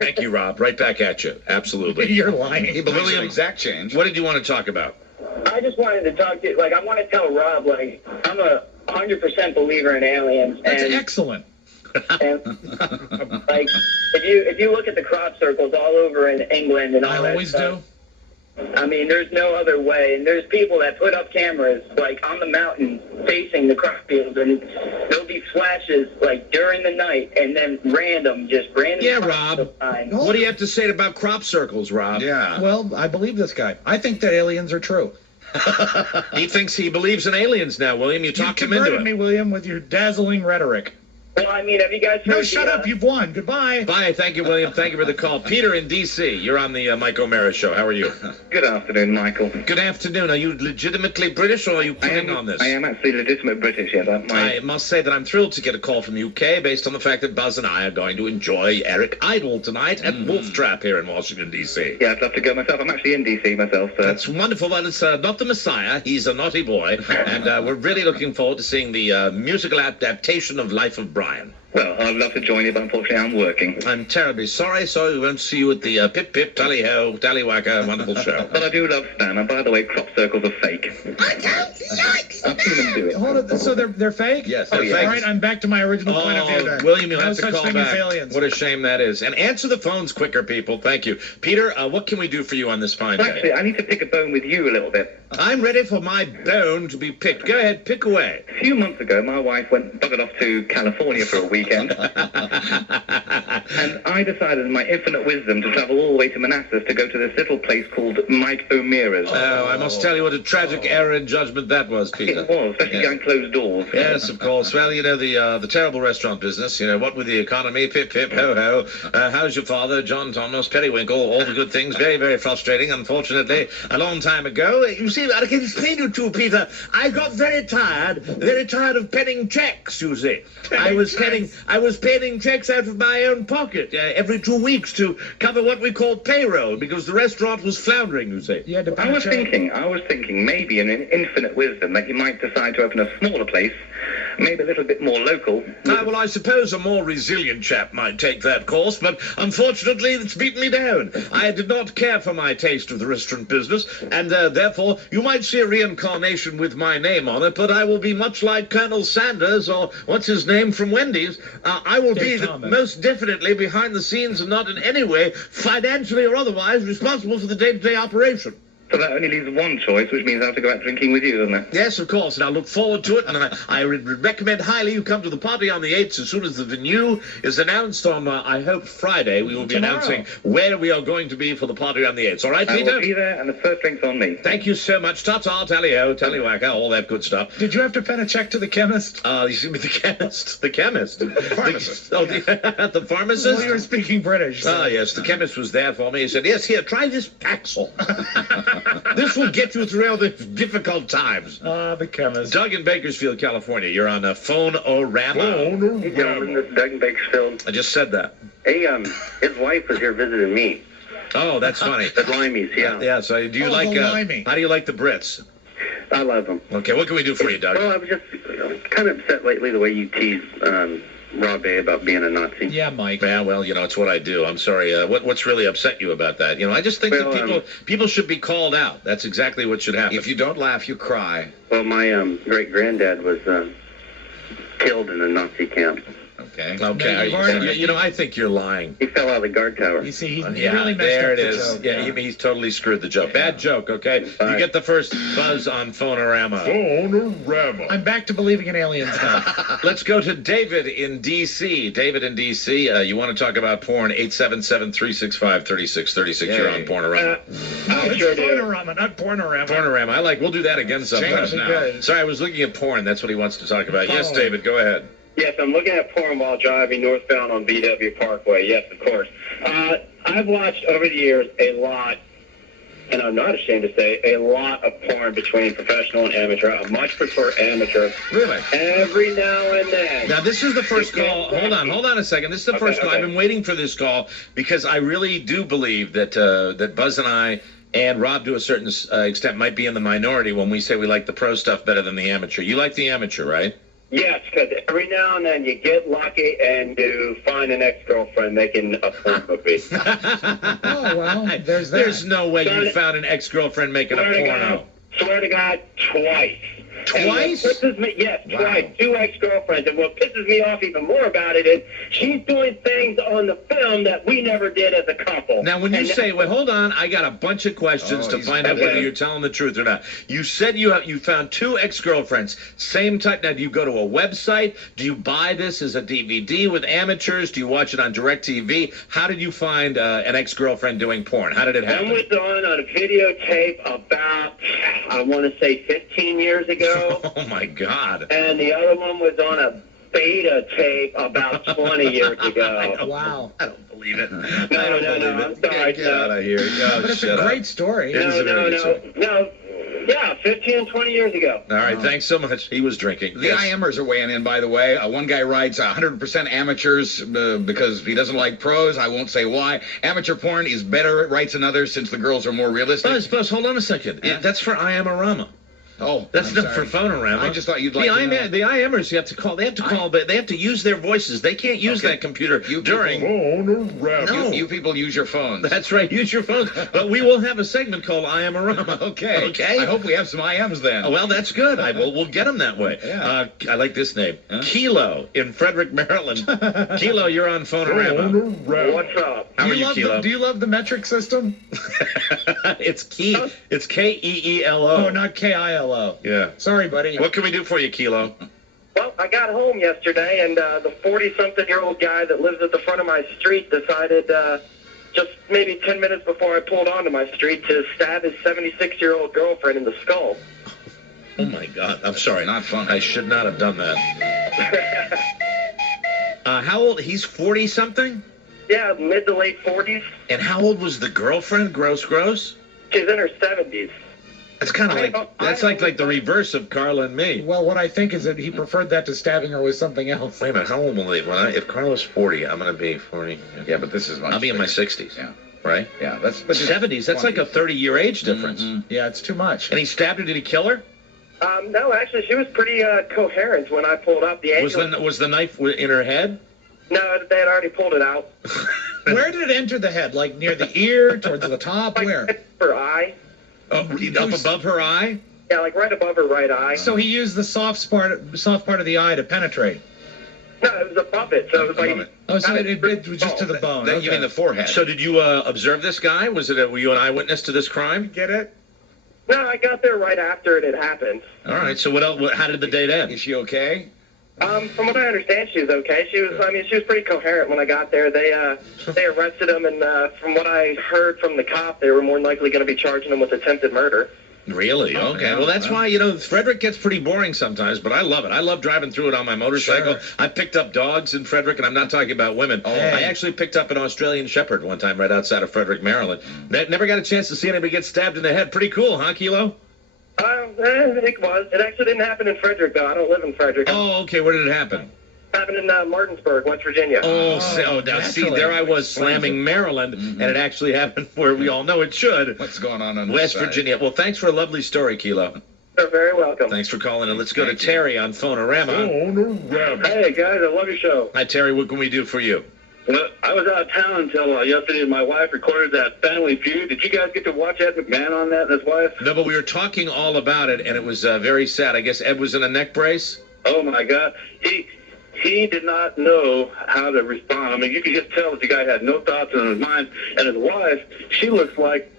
Thank you, Rob. Right back at you. Absolutely. You're lying. He believes in William, exact change. what did you want to talk about? I just wanted to talk to, I want to tell Rob, I'm a 100% believer in aliens. That's excellent. And if you look at the crop circles all over in England and all I that always stuff, do. I mean, there's no other way. And there's people that put up cameras, on the mountain facing the crop fields, and there'll be flashes, during the night, and then random. Yeah, Rob. What do you have to say about crop circles, Rob? Yeah. Well, I believe this guy. I think that aliens are true. He thinks he believes in aliens now, William. You talked him into converted it. me, William, with your dazzling rhetoric. Well, I mean, have you guys heard No, shut up. You've won. Goodbye. Bye. Thank you, William. Thank you for the call. Peter in D.C., you're on the Mike O'Mara Show. How are you? Good afternoon, Michael. Good afternoon. Are you legitimately British, or are you kidding on this? I am actually legitimate British, yes. I must say that I'm thrilled to get a call from the UK based on the fact that Buzz and I are going to enjoy Eric Idle tonight at Wolf Trap here in Washington, D.C. Yeah, I'd love to go myself. I'm actually in D.C. myself. So. That's wonderful. Well, it's not the Messiah. He's a naughty boy. And we're really looking forward to seeing the musical adaptation of Life of Brian. Well, I'd love to join you, but unfortunately I'm working. I'm terribly sorry, so we won't see you at the Pip Pip Tally Ho Tally Whacker wonderful show. But I do love Stan, and by the way, crop circles are fake. I don't like I've seen them do it. Hold on. So they're fake? Yes, they're All fake. right, I'm back to my original point of view then. William, you'll No have to such call thing back. as aliens. What a shame that is. And answer the phones quicker, people. Thank you. Peter, what can we do for you on this fine day? Actually, I need to pick a bone with you a little bit. I'm ready for my bone to be picked. Go ahead, pick away. A few months ago, my wife buggered off to California for a weekend. And I decided in my infinite wisdom to travel all the way to Manassas to go to this little place called Mike O'Meara's. Oh, I must tell you what a tragic error in judgment that was, Peter. It was, especially behind closed doors. Yes, of course. Well, you know, the terrible restaurant business, what with the economy, pip, pip, ho, ho, how's your father, John Thomas, Periwinkle, all the good things, very, very frustrating, unfortunately, a long time ago. You see, I can explain you too, Peter, I got very tired of penning checks, you see. I was penning checks out of my own pocket every 2 weeks to cover what we call payroll, because the restaurant was floundering, you see. You had to I was thinking maybe in an infinite wisdom that you might decide to open a smaller place, maybe a little bit more local. Well, I suppose a more resilient chap might take that course, but unfortunately it's beaten me down. I did not care for my taste of the restaurant business, and therefore you might see a reincarnation with my name on it, but I will be much like Colonel Sanders, or what's his name from Wendy's. I will be most definitely behind the scenes and not in any way, financially or otherwise, responsible for the day-to-day operation. So that only leaves one choice, which means I have to go out drinking with you, doesn't it? Yes, of course, and I look forward to it, and I would recommend highly you come to the party on the 8th as soon as the venue is announced on, I hope, Friday. We will be announcing where we are going to be for the party on the 8th. All right, Peter? I will be there, and the first drink's on me. Thank you so much. Ta-ta, tally-ho, tally-whacker, all that good stuff. Did you have to pen a check to the chemist? You see, the chemist. The chemist. The pharmacist. The pharmacist? Well, you were speaking British. So. Ah, yes, the chemist was there for me. He said, yes, here, try this Paxil. This will get you through all the difficult times. The chemist. Doug in Bakersfield, California. You're on Phone-O-Rama. Hey, gentlemen, this is Doug in Bakersfield. I just said that. Hey, his wife was here visiting me. Oh, that's funny. The Limeys, yeah. Yeah, so do you like, how do you like the Brits? I love them. Okay, what can we do for you, Doug? Well, I was just kind of upset lately the way you tease Rob Day about being a Nazi. Yeah, Mike. Yeah, well, it's what I do. I'm sorry. What's really upset you about that? I just think that people should be called out. That's exactly what should happen. If you don't laugh, you cry. Well, my great-granddad was killed in a Nazi camp. Okay. I think you're lying. He fell out of the guard tower. You see, he really messed there up it the is. joke. Yeah, he's totally screwed the joke. Bad joke, okay? You get the first buzz on Phone-O-Rama. Phone-O-Rama. I'm back to believing in aliens now. Let's go to David in D.C. David in D.C., you want to talk about porn, 877-365-3636. You're on Pornorama. It's Pornorama, not Pornorama. Pornorama. We'll do that again sometime. Sorry, I was looking at porn. That's what he wants to talk about. Yes, David, go ahead. Yes, I'm looking at porn while driving northbound on VW Parkway. Yes, of course. I've watched over the years a lot, and I'm not ashamed to say, a lot of porn between professional and amateur. I much prefer amateur. Really? Every now and then. Now, this is the first call. Hold on a second. This is the first call. I've been waiting for this call because I really do believe that that Buzz and I and Rob, to a certain extent, might be in the minority when we say we like the pro stuff better than the amateur. You like the amateur, right? Yes, because every now and then you get lucky and you find an ex-girlfriend making a porn movie. Oh, well, there's that. There's no way you found an ex-girlfriend making a porno. Swear to God, twice. Twice? And what pisses me, yes, twice. 2 ex-girlfriends. And what pisses me off even more about it is she's doing things on the film that we never did as a couple. Now, when you say, wait, hold on, I got a bunch of questions to find out whether you're telling the truth or not. You said you found 2 ex-girlfriends, same type. Now, do you go to a website? Do you buy this as a DVD with amateurs? Do you watch it on DirecTV? How did you find an ex-girlfriend doing porn? How did it happen? One was on a videotape about, I want to say, 15 years ago. Oh, my God. And the other one was on a beta tape about 20 years ago. Wow. I don't believe it. No, I'm sorry. Get out of here. Oh, But it's a great story. No. Yeah, 15, 20 years ago. All right, thanks so much. He was drinking. The IMers are weighing in, by the way. One guy writes 100% amateurs because he doesn't like pros. I won't say why. Amateur porn is better, writes another, since the girls are more realistic. Buzz, hold on a second. Yeah. That's for I Am a Rama. Oh, That's I'm not sorry. for Phonorama. I just thought you'd like to know. The IMers, you have to call. They have to call, but they have to use their voices. They can't use that computer during. No. You people use your phones. That's right. Use your phone. But we will have a segment called I Am a Rama. Okay. Okay. I hope we have some IMs then. Oh, well, that's good. We'll get them that way. Yeah. I like this name. Huh? Kilo in Frederick, Maryland. Kilo, you're on Phonorama. What's up? How are you, Kilo? Do you love the metric system? It's Key. It's Keelo. Oh, not Kilo. Yeah. Sorry, buddy. What can we do for you, Kilo? Well, I got home yesterday, and the 40-something-year-old guy that lives at the front of my street decided just maybe 10 minutes before I pulled onto my street to stab his 76-year-old girlfriend in the skull. Oh, my God. I'm sorry. Not fun. I should not have done that. How old? He's 40-something? Yeah, mid to late 40s. And how old was the girlfriend? Gross. She's in her 70s. That's kind of like the reverse of Carla and me. Well, what I think is that he preferred that to stabbing her with something else. Wait a minute. How old will he? If Carla's 40, I'm going to be 40. Yeah, but this is much I'll be in my bigger. 60s. Yeah. Right? Yeah, that's 70s. That's like a 30-year age difference. Yeah, it's too much. And he stabbed her. Did he kill her? No, actually, she was pretty coherent when I pulled up. The ambulance. Was the knife in her head? No, they had already pulled it out. Where did it enter the head? Like near the ear, towards the top? Where? Her eye. Oh, up above her eye? Yeah, like right above her right eye. So he used the soft part of the eye to penetrate. No, it was above it. So it was like. Above it. Oh, so it was just to the bone. You Okay. mean the forehead? So did you observe this guy? Were you an eyewitness to this crime? Get it? No, I got there right after it had happened. All right. So what else? How did the date end? Is she okay? From what I understand, she was okay. She was pretty coherent when I got there. They arrested him, and from what I heard from the cop, they were more than likely going to be charging him with attempted murder. Really? Oh, Okay. yeah, Well, that's why, Frederick gets pretty boring sometimes, but I love it. I love driving through it on my motorcycle. Sure. I picked up dogs in Frederick, and I'm not talking about women. Oh. I actually picked up an Australian Shepherd one time right outside of Frederick, Maryland. Never got a chance to see anybody get stabbed in the head. Pretty cool, huh, Kilo? It was. It actually didn't happen in Frederick, though. I don't live in Frederick. Oh, okay. Where did it happen? It happened in Martinsburg, West Virginia. Now see, naturally. there I was slamming Maryland, and it actually happened where we all know it should. What's going on West this side? Virginia. Well, thanks for a lovely story, Kilo. You're very welcome. Thanks for calling, and let's go to Terry on Phonorama. Hey, guys, I love your show. Hi, Terry. What can we do for you? Well, I was out of town until yesterday, and my wife recorded that Family Feud. Did you guys get to watch Ed McMahon on that and his wife? No, but we were talking all about it, and it was very sad. I guess Ed was in a neck brace? Oh, my God. He did not know how to respond. I mean, you could just tell that the guy had no thoughts in his mind. And his wife, she looks like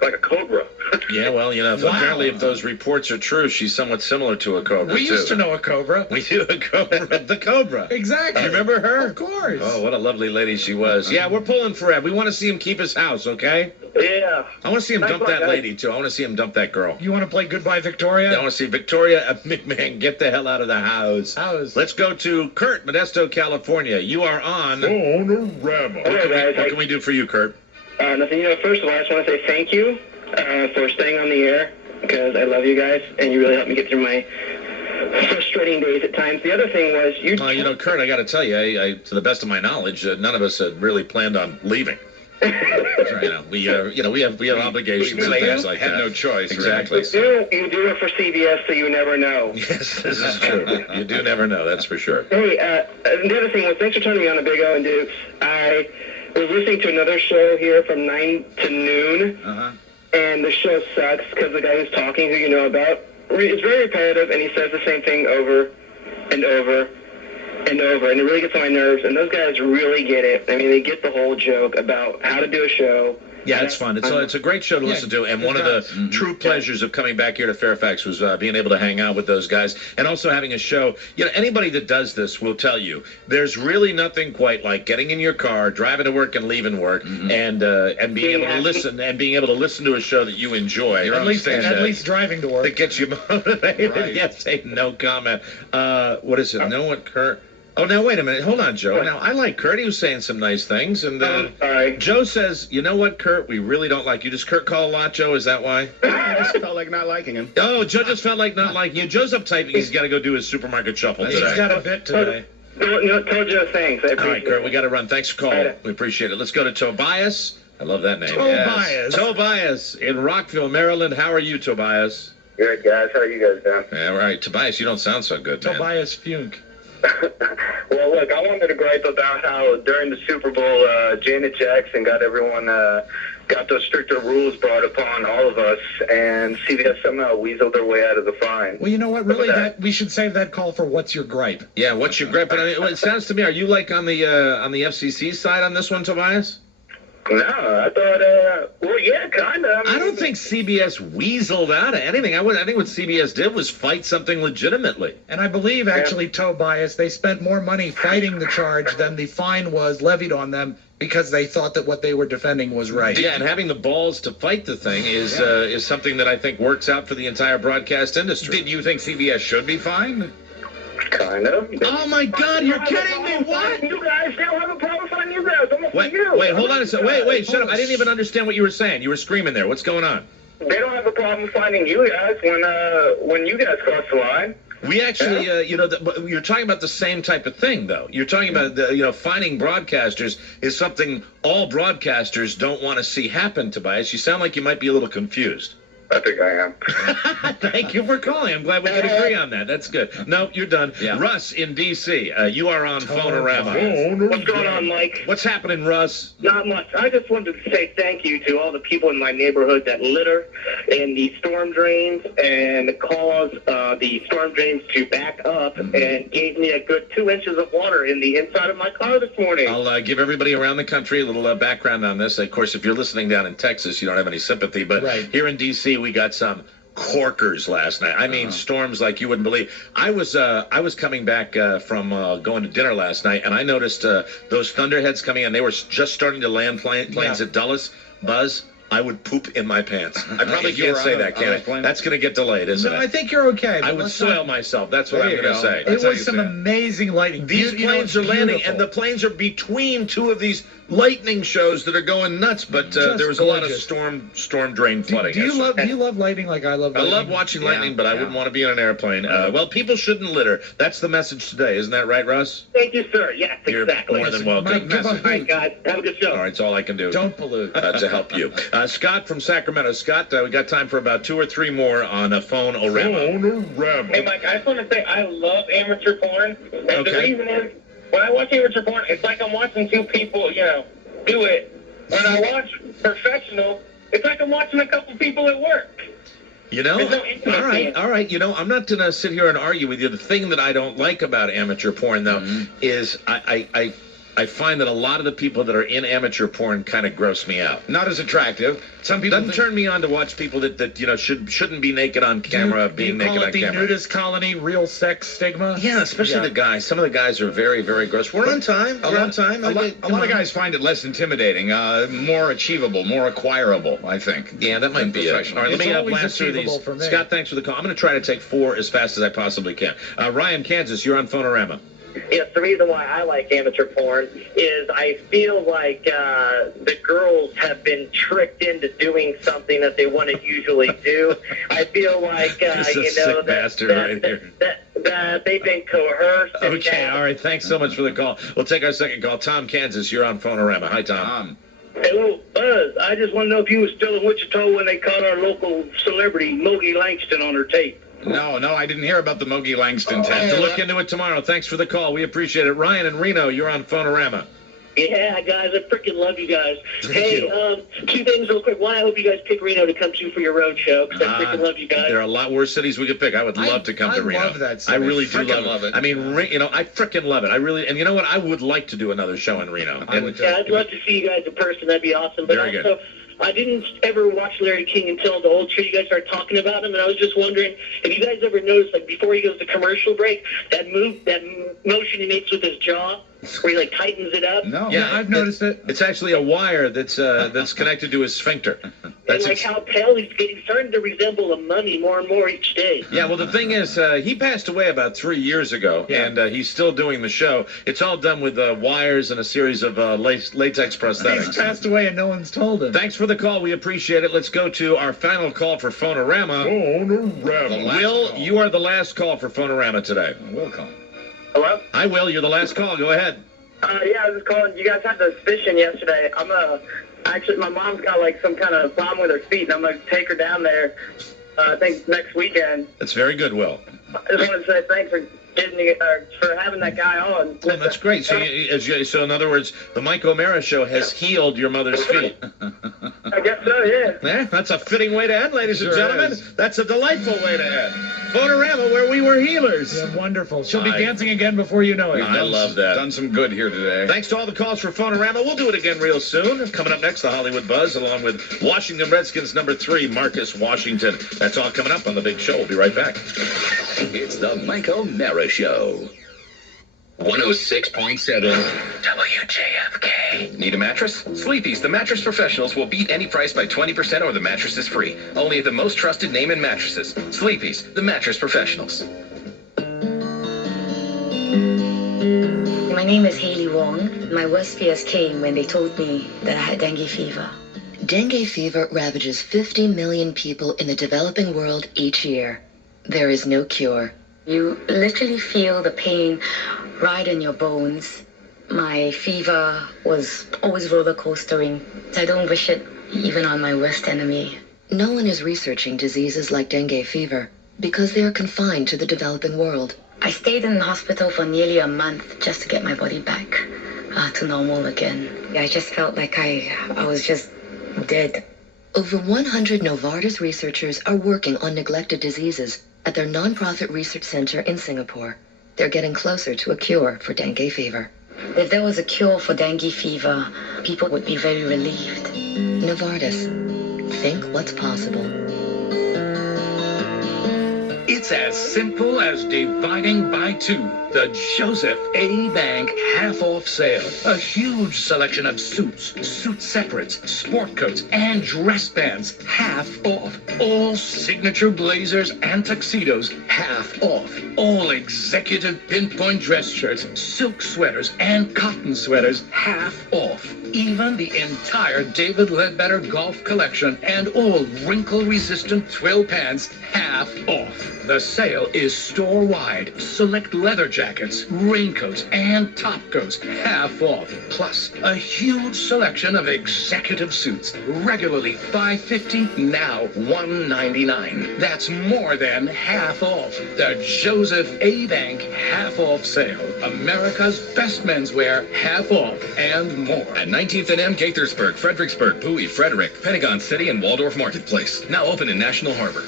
a cobra. Yeah, well, apparently if those reports are true, she's somewhat similar to a cobra, We used to know a cobra. We do, a cobra. The cobra. Exactly. You remember her? Of course. Oh, what a lovely lady she was. Yeah, we're pulling for Ed. We want to see him keep his house, okay? Yeah. I want to see him dump that lady, too. I want to see him dump that girl. You want to play Goodbye Victoria? I want to see Victoria McMahon get the hell out of the house. Let's go to Kurt, Modesto, California. You are on. Hello, guys. What can we do for you, Kurt? Nothing. First of all, I just want to say thank you for staying on the air because I love you guys, and you really helped me get through my frustrating days at times. The other thing was Kurt, I got to tell you, to the best of my knowledge, none of us had really planned on leaving. You know, we have obligations and things like had that. no choice. Exactly. You do it for CBS, so you never know. Yes, this is true. You do never know, that's for sure. Hey, the other thing was, thanks for turning me on to Big O and Dukes. I was listening to another show here from 9 to noon, and the show sucks because the guy who's talking, who you know about, is very repetitive, and he says the same thing over and over and over, and it really gets on my nerves. And those guys really get it. I mean, they get the whole joke about how to do a show. Yeah, it's fun. It's a great show to listen to, and one of the true pleasures of coming back here to Fairfax was being able to hang out with those guys, and also having a show. You know, anybody that does this will tell you there's really nothing quite like getting in your car, driving to work and leaving work, and being able to listen to a show that you enjoy. At least driving to work. That gets you motivated. Right. Yes, hey, no comment. What is it? No one, Kurt. Oh, now, wait a minute. Hold on, Joe. Now, I like Kurt. He was saying some nice things. And Sorry. Joe says, you know what, Kurt? We really don't like you. Does Kurt call a lot, Joe? Is that why? I just felt like not liking him. Oh, Joe just felt like not liking you. Joe's uptight. He's got to go do his supermarket shuffle He's today. got a bit today. No, told Joe thanks. I All appreciate right, Kurt, it. we got to run. Thanks for calling. We appreciate it. Let's go to Tobias. I love that name. Tobias. Tobias in Rockville, Maryland. How are you, Tobias? Good, guys. How are you guys doing? Yeah, all right. Tobias, you don't sound so good, man. Tobias Funk. Well, look, I wanted to gripe about how during the Super Bowl, Janet Jackson got everyone, got those stricter rules brought upon all of us, and CBS somehow weaseled their way out of the fine. Well, you know what? Really, we should save that call for what's your gripe. Yeah, what's your grip? But I mean, it sounds to me, are you like on the FCC side on this one, Tobias? No, I thought, well, yeah, kind of. I don't think CBS weaseled out of anything. I think what CBS did was fight something legitimately. And I believe, actually, Tobias, they spent more money fighting the charge than the fine was levied on them because they thought that what they were defending was right. Yeah, and having the balls to fight the thing is something that I think works out for the entire broadcast industry. Did you think CBS should be fined? Kind of. Oh my God, you're kidding me! What? You guys don't have a problem finding you guys. I'm for you. Wait, hold on a second. Wait, shut up. I didn't even understand what you were saying. You were screaming there. What's going on? They don't have a problem finding you guys when you guys cross the line. We actually, you're talking about the same type of thing, though. You're talking about, finding broadcasters is something all broadcasters don't want to see happen, Tobias. You sound like you might be a little confused. I think I am. Thank you for calling. I'm glad we could agree on that. That's good. No, you're done. Yeah. Russ in D.C., you are on Phonorama. What's going on, Mike? What's happening, Russ? Not much. I just wanted to say thank you to all the people in my neighborhood that litter in the storm drains and caused the storm drains to back up and gave me a good 2 inches of water in the inside of my car this morning. I'll give everybody around the country a little background on this. Of course, if you're listening down in Texas, you don't have any sympathy. But here in D.C., we got some corkers last night. I mean, storms like you wouldn't believe. I was coming back from going to dinner last night, and I noticed those thunderheads coming in. They were just starting to land planes at Dulles. Buzz, I would poop in my pants. I probably can't say that, can I? That's going to get delayed, isn't No, it? I think you're okay. I but would let's soil not- myself. That's what I'm There going you to go. say. It That's how was you some say it. amazing lightning. These You know, planes it's are landing, beautiful. and the planes are between two of these lightning shows that are going nuts. But Just there was a lot of gorgeous. storm drain flooding. Do you love lightning like I love I lightning? love watching lightning, but I wouldn't want to be in an airplane. Well, people shouldn't litter. That's the message today, isn't that right, Russ? Thank you, sir. Yes, You're exactly. more than welcome. Mike, give All up. right, guys. Have a good show. All right, it's all I can do. Don't pollute. To help you. Scott from Sacramento. Scott, we got time for about 2 or 3 more on a phone-orama. Hey, Mike, I just want to say I love amateur porn. And the Okay. reason is, when I watch amateur porn, it's like I'm watching two people, do it. When I watch professional, it's like I'm watching a couple people at work. You know, There's no intimacy. all right. You know, I'm not going to sit here and argue with you. The thing that I don't like about amateur porn, though, is I find that a lot of the people that are in amateur porn kind of gross me out. Not as attractive. Some people Doesn't turn me on to watch people that shouldn't be naked on camera Do you being naked call on it the camera. nudist colony, real sex stigma? Yeah, especially the guys. Some of the guys are very, very gross. We're on time. A lot of guys find it less intimidating, more achievable, more acquirable, I think. Yeah, that might be it. All Professional. right, let It's me always blast through these. achievable for me. Scott, thanks for the call. I'm going to try to take 4 as fast as I possibly can. Ryan, Kansas, you're on Phonorama. Yes, the reason why I like amateur porn is I feel like the girls have been tricked into doing something that they wouldn't usually do. I feel like, This is a sick bastard right here. that they've been coerced. and Okay, that- all right. Thanks so much for the call. We'll take our second call. Tom, Kansas, you're on Phonorama. Hi, Tom. Hello, Buzz. I just want to know if you were still in Wichita when they caught our local celebrity, Mogi Langston, on her tape. No, I didn't hear about the Mogi Langston Have to test. look into it tomorrow. Thanks for the call. We appreciate it. Ryan and Reno, you're on Phonorama. Yeah, guys, I freaking love you guys. Thank you. Two things real quick. One, I hope you guys pick Reno to come to for your road show, because I freaking love you guys. There are a lot worse cities we could pick. I would love to come to Reno. I love that I city. really do Frickin' love love it. I mean, I frickin' love it. I really, and you know what? I would like to do another show in Reno. I And- would Yeah, I'd love to see you guys in person. That'd be awesome. But Very good. also, I didn't ever watch Larry King until the old show. You guys started talking about him, and I was just wondering if you guys ever noticed, like before he goes to commercial break, that motion he makes with his jaw, where he like tightens it up. No. Yeah, I've noticed it. It's actually a wire that's connected to his sphincter. And like how pale he's getting, starting to resemble a mummy more and more each day. Yeah, well, the thing is, he passed away about 3 years ago, Yeah. and he's still doing the show. It's all done with wires and a series of latex He's prosthetics. passed away and no one's told him. Thanks for the call. We appreciate it. Let's go to our final call for Phonorama. Will, you are the last call for Phonorama today. Welcome. Hello? Hi, Will. You're the last call. Go ahead. Yeah, I was just calling. You guys had the suspicion yesterday. Actually, my mom's got like some kind of problem with her feet, and I'm gonna take her down there. I think next weekend. That's very good, Will. I just wanted to say thanks for for having that guy on. Well, that's great. So, in other words, the Mike O'Mara show has healed your mother's feet. I guess so, yeah. Yeah, that's a fitting way to end, ladies and Sure gentlemen. is. That's a delightful way to end. Phonorama, where we were healers. Yeah, wonderful. She'll be I- dancing again before you know it. I love that. Done some good here today. Thanks to all the calls for Phonorama. We'll do it again real soon. Coming up next, the Hollywood Buzz, along with Washington Redskins number 3, Marcus Washington. That's all coming up on The Big Show. We'll be right back. It's the Mike O'Mara Show. 106.7 WJFK. Need a mattress? Sleepy's, the mattress professionals, will beat any price by 20% or the mattress is free. Only the most trusted name in mattresses. Sleepy's, the mattress professionals. My name is Haley Wong. My worst fears came when they told me that I had dengue fever. Dengue fever ravages 50 million people in the developing world each year. There is no cure. You literally feel the pain right in your bones. My fever was always roller coastering. I don't wish it even on my worst enemy. No one is researching diseases like dengue fever because they are confined to the developing world. I stayed in the hospital for nearly a month just to get my body back to normal again. I just felt like I was just dead. Over 100 Novartis researchers are working on neglected diseases at their nonprofit research center in Singapore. They're getting closer to a cure for dengue fever. If there was a cure for dengue fever, people would be very relieved. Novartis. Think what's possible. It's as simple as dividing by 2. The Joseph A. Bank half-off sale. A huge selection of suits, suit separates, sport coats, and dress bands half off. All signature blazers and tuxedos half off. All executive pinpoint dress shirts, silk sweaters, and cotton sweaters half off. Even the entire David Ledbetter golf collection and all wrinkle-resistant twill pants half off. The sale is store-wide. Select leather jackets, raincoats, and top coats half off. Plus, a huge selection of executive suits. Regularly $5.50, now $1.99. That's more than half off. The Joseph A. Bank half-off sale. America's best menswear half off and more. At 19th and M, Gaithersburg, Fredericksburg, Bowie, Frederick, Pentagon City, and Waldorf Marketplace. Now open in National Harbor.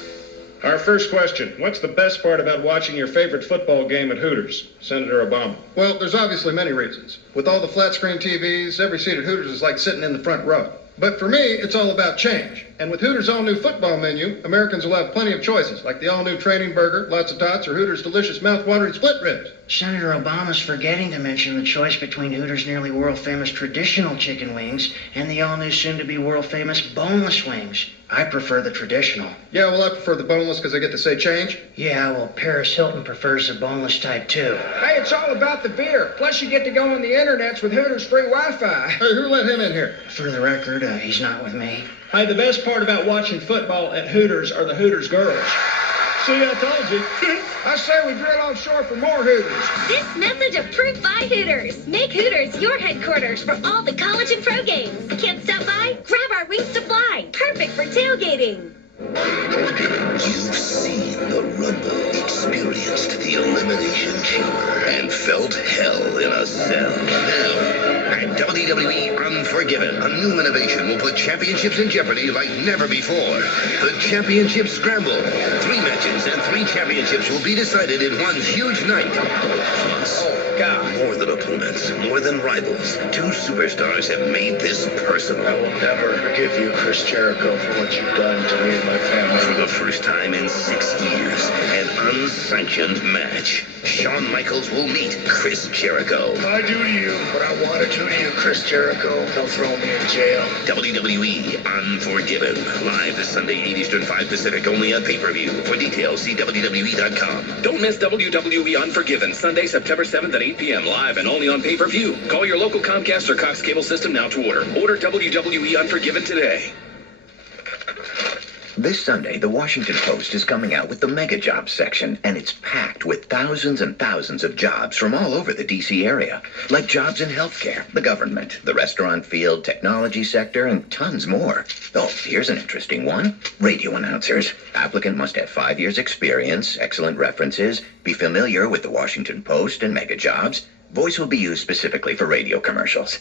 Our first question, what's the best part about watching your favorite football game at Hooters? Senator Obama. Well, there's obviously many reasons. With all the flat screen TVs, every seat at Hooters is like sitting in the front row. But for me, it's all about change. And with Hooters' all-new football menu, Americans will have plenty of choices, like the all-new training burger, lots of tots, or Hooters' delicious mouth-watering split ribs. Senator Obama's forgetting to mention the choice between Hooters' nearly world-famous traditional chicken wings and the all-new soon-to-be world-famous boneless wings. I prefer the traditional. Yeah, well, I prefer the boneless because I get to say change. Yeah, well, Paris Hilton prefers the boneless type, too. Hey, it's all about the beer. Plus, you get to go on the internets with Hooters free Wi-Fi. Hey, who let him in here? For the record, he's not with me. Hey, the best part about watching football at Hooters are the Hooters girls. See, I told you. I say we drill offshore for more Hooters. This message approved by Hooters. Make Hooters your headquarters for all the college and pro games. Can't stop by perfect for tailgating. You've seen the rumble, experienced the elimination chamber, and felt hell in a cell. Now, at WWE Unforgiven, a new innovation will put championships in jeopardy like never before. The Championship Scramble. 3 matches and 3 championships will be decided in one huge night. Plus, more than opponents, more than rivals, 2 superstars have made this personal. I will never forgive you, Chris Jericho, for what you've done to me and my family. For the first time in 6 years, an unsanctioned match. Shawn Michaels will meet Chris Jericho. I do to you what I want to do to you, Chris Jericho. They'll throw me in jail. WWE Unforgiven. Live this Sunday, 8 Eastern, 5 Pacific, only on pay-per-view. For details, see WWE.com. Don't miss WWE Unforgiven, Sunday, September 7th at 8 p.m. live and only on pay-per-view. Call your local Comcast or Cox cable system now to order. Order WWE Unforgiven today. This Sunday, the Washington Post is coming out with the Mega Jobs section, and it's packed with thousands and thousands of jobs from all over the D.C. area, like jobs in healthcare, the government, the restaurant field, technology sector, and tons more. Oh, here's an interesting one. Radio announcers. Applicant must have 5 years experience, excellent references, be familiar with the Washington Post and Mega Jobs. Voice will be used specifically for radio commercials.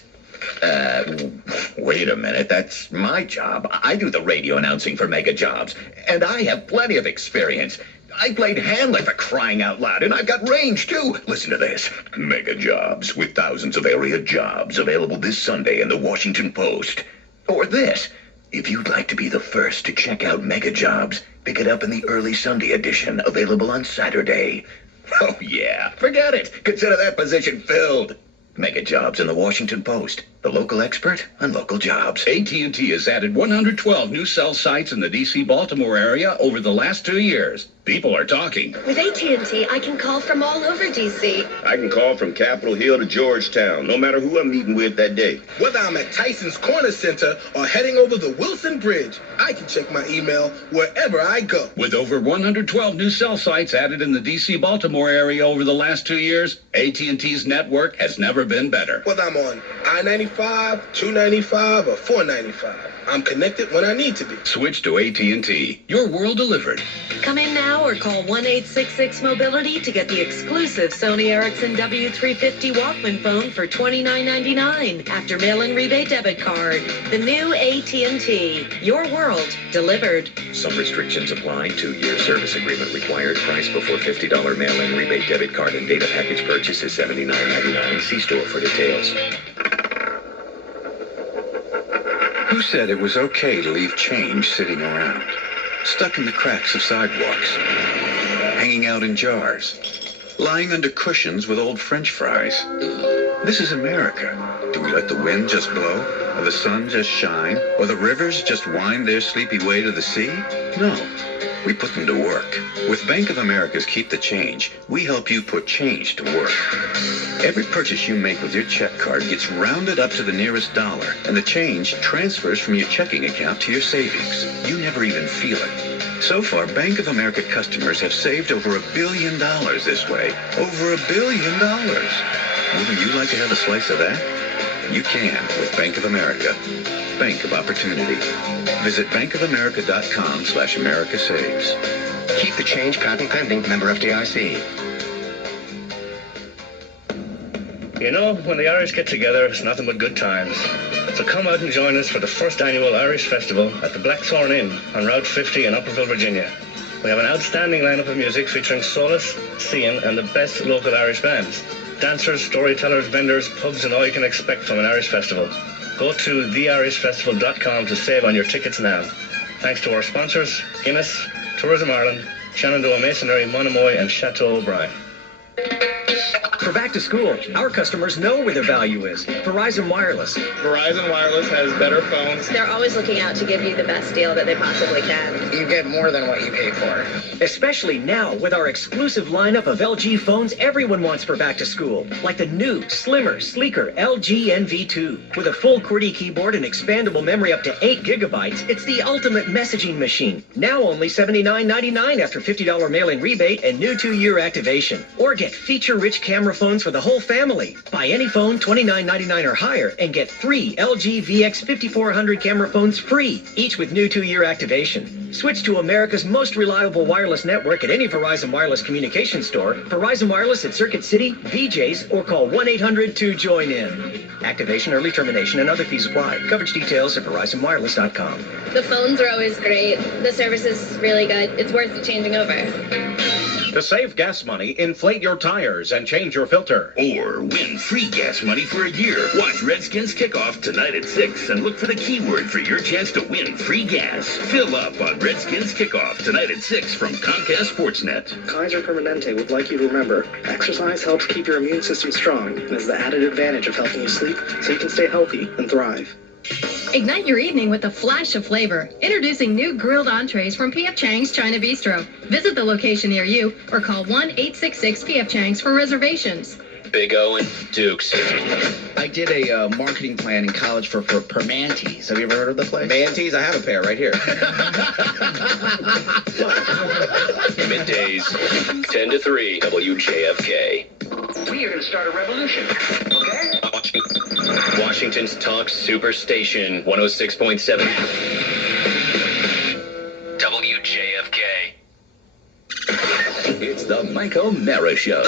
Wait a minute, that's my job. I do the radio announcing for Mega Jobs, and I have plenty of experience. I played Hamlet for crying out loud, and I've got range, too. Listen to this. Mega Jobs, with thousands of area jobs available this Sunday in the Washington Post. Or this. If you'd like to be the first to check out Mega Jobs, pick it up in the early Sunday edition, available on Saturday. Oh, yeah. Forget it. Consider that position filled. Mega Jobs in the Washington Post, the local expert on local jobs. AT&T has added 112 new cell sites in the D.C.-Baltimore area over the last 2 years. People are talking. With AT&T, I can call from all over DC. I can call from Capitol Hill to Georgetown, no matter who I'm meeting with that day. Whether I'm at Tyson's Corner Center or heading over the Wilson Bridge, I can check my email wherever I go. With over 112 new cell sites added in the D.C.-Baltimore area over the last 2 years, AT&T's network has never been better. Whether I'm on I-95, 295, or 495, I'm connected when I need to be. Switch to AT&T. Your world delivered. Come in now or call 1-866-MOBILITY to get the exclusive Sony Ericsson W350 Walkman phone for $29.99 after mail-in rebate debit card. The new AT&T. Your world delivered. Some restrictions apply. 2-year service agreement required. Price before $50 mail-in rebate debit card and data package purchase is $79.99. See store for details. Who said it was okay to leave change sitting around? Stuck in the cracks of sidewalks, hanging out in jars, lying under cushions with old French fries. This is America. Do we let the wind just blow, or the sun just shine, or the rivers just wind their sleepy way to the sea? No. We put them to work. With Bank of America's Keep the Change, we help you put change to work. Every purchase you make with your check card gets rounded up to the nearest dollar, and the change transfers from your checking account to your savings. You never even feel it. So far, Bank of America customers have saved over $1 billion this way. Over $1 billion. Wouldn't you like to have a slice of that? You can with Bank of America. Bank of Opportunity. Visit bankofamerica.com/America Saves. Keep the change, patent pending, member FDIC. You know, when the Irish get together, it's nothing but good times. So come out and join us for the first annual Irish Festival at the Blackthorn Inn on Route 50 in Upperville, Virginia. We have an outstanding lineup of music featuring Solus, Cian, and the best local Irish bands. Dancers, storytellers, vendors, pubs, and all you can expect from an Irish festival. Go to theirishfestival.com to save on your tickets now. Thanks to our sponsors, Guinness, Tourism Ireland, Shenandoah Masonry, Monomoy, and Chateau O'Brien. For back to school, our customers know where their value is. Verizon Wireless. Verizon Wireless has better phones. They're always looking out to give you the best deal that they possibly can. You get more than what you pay for. Especially now with our exclusive lineup of LG phones everyone wants for back to school. Like the new, slimmer, sleeker LG NV2. With a full QWERTY keyboard and expandable memory up to 8 gigabytes, it's the ultimate messaging machine. Now only $79.99 after $50 mail-in rebate and new 2-year activation. Or get feature-rich camera phones phones for the whole family. Buy any phone $29.99 or higher and get 3 LG VX 5400 camera phones free, each with new 2-year activation. Switch to America's most reliable wireless network at any Verizon Wireless communication store, Verizon Wireless at Circuit City, VJ's, or call 1-800-2JOIN-IN. Activation, early termination, and other fees apply. Coverage details at VerizonWireless.com. The phones are always great. The service is really good. It's worth changing over. To save gas money, inflate your tires and change your filter. Or win free gas money for a year. Watch Redskins Kickoff tonight at 6 and look for the keyword for your chance to win free gas. Fill up on Redskins Kickoff tonight at 6 from Comcast Sportsnet. Kaiser Permanente would like you to remember, exercise helps keep your immune system strong and is the added advantage of helping you sleep so you can stay healthy and thrive. Ignite your evening with a flash of flavor. Introducing new grilled entrees from P.F. Chang's China Bistro. Visit the location near you or call 1-866-PF Chang's for reservations. Big O and Dukes. I did a marketing plan in college for Permantes. Have you ever heard of the place? Mantees, I have a pair right here. Middays, 10 to 3, WJFK. We are going to start a revolution, okay? Washington's Talk Superstation, 106.7 WJFK. It's the Mike O'Mara Show.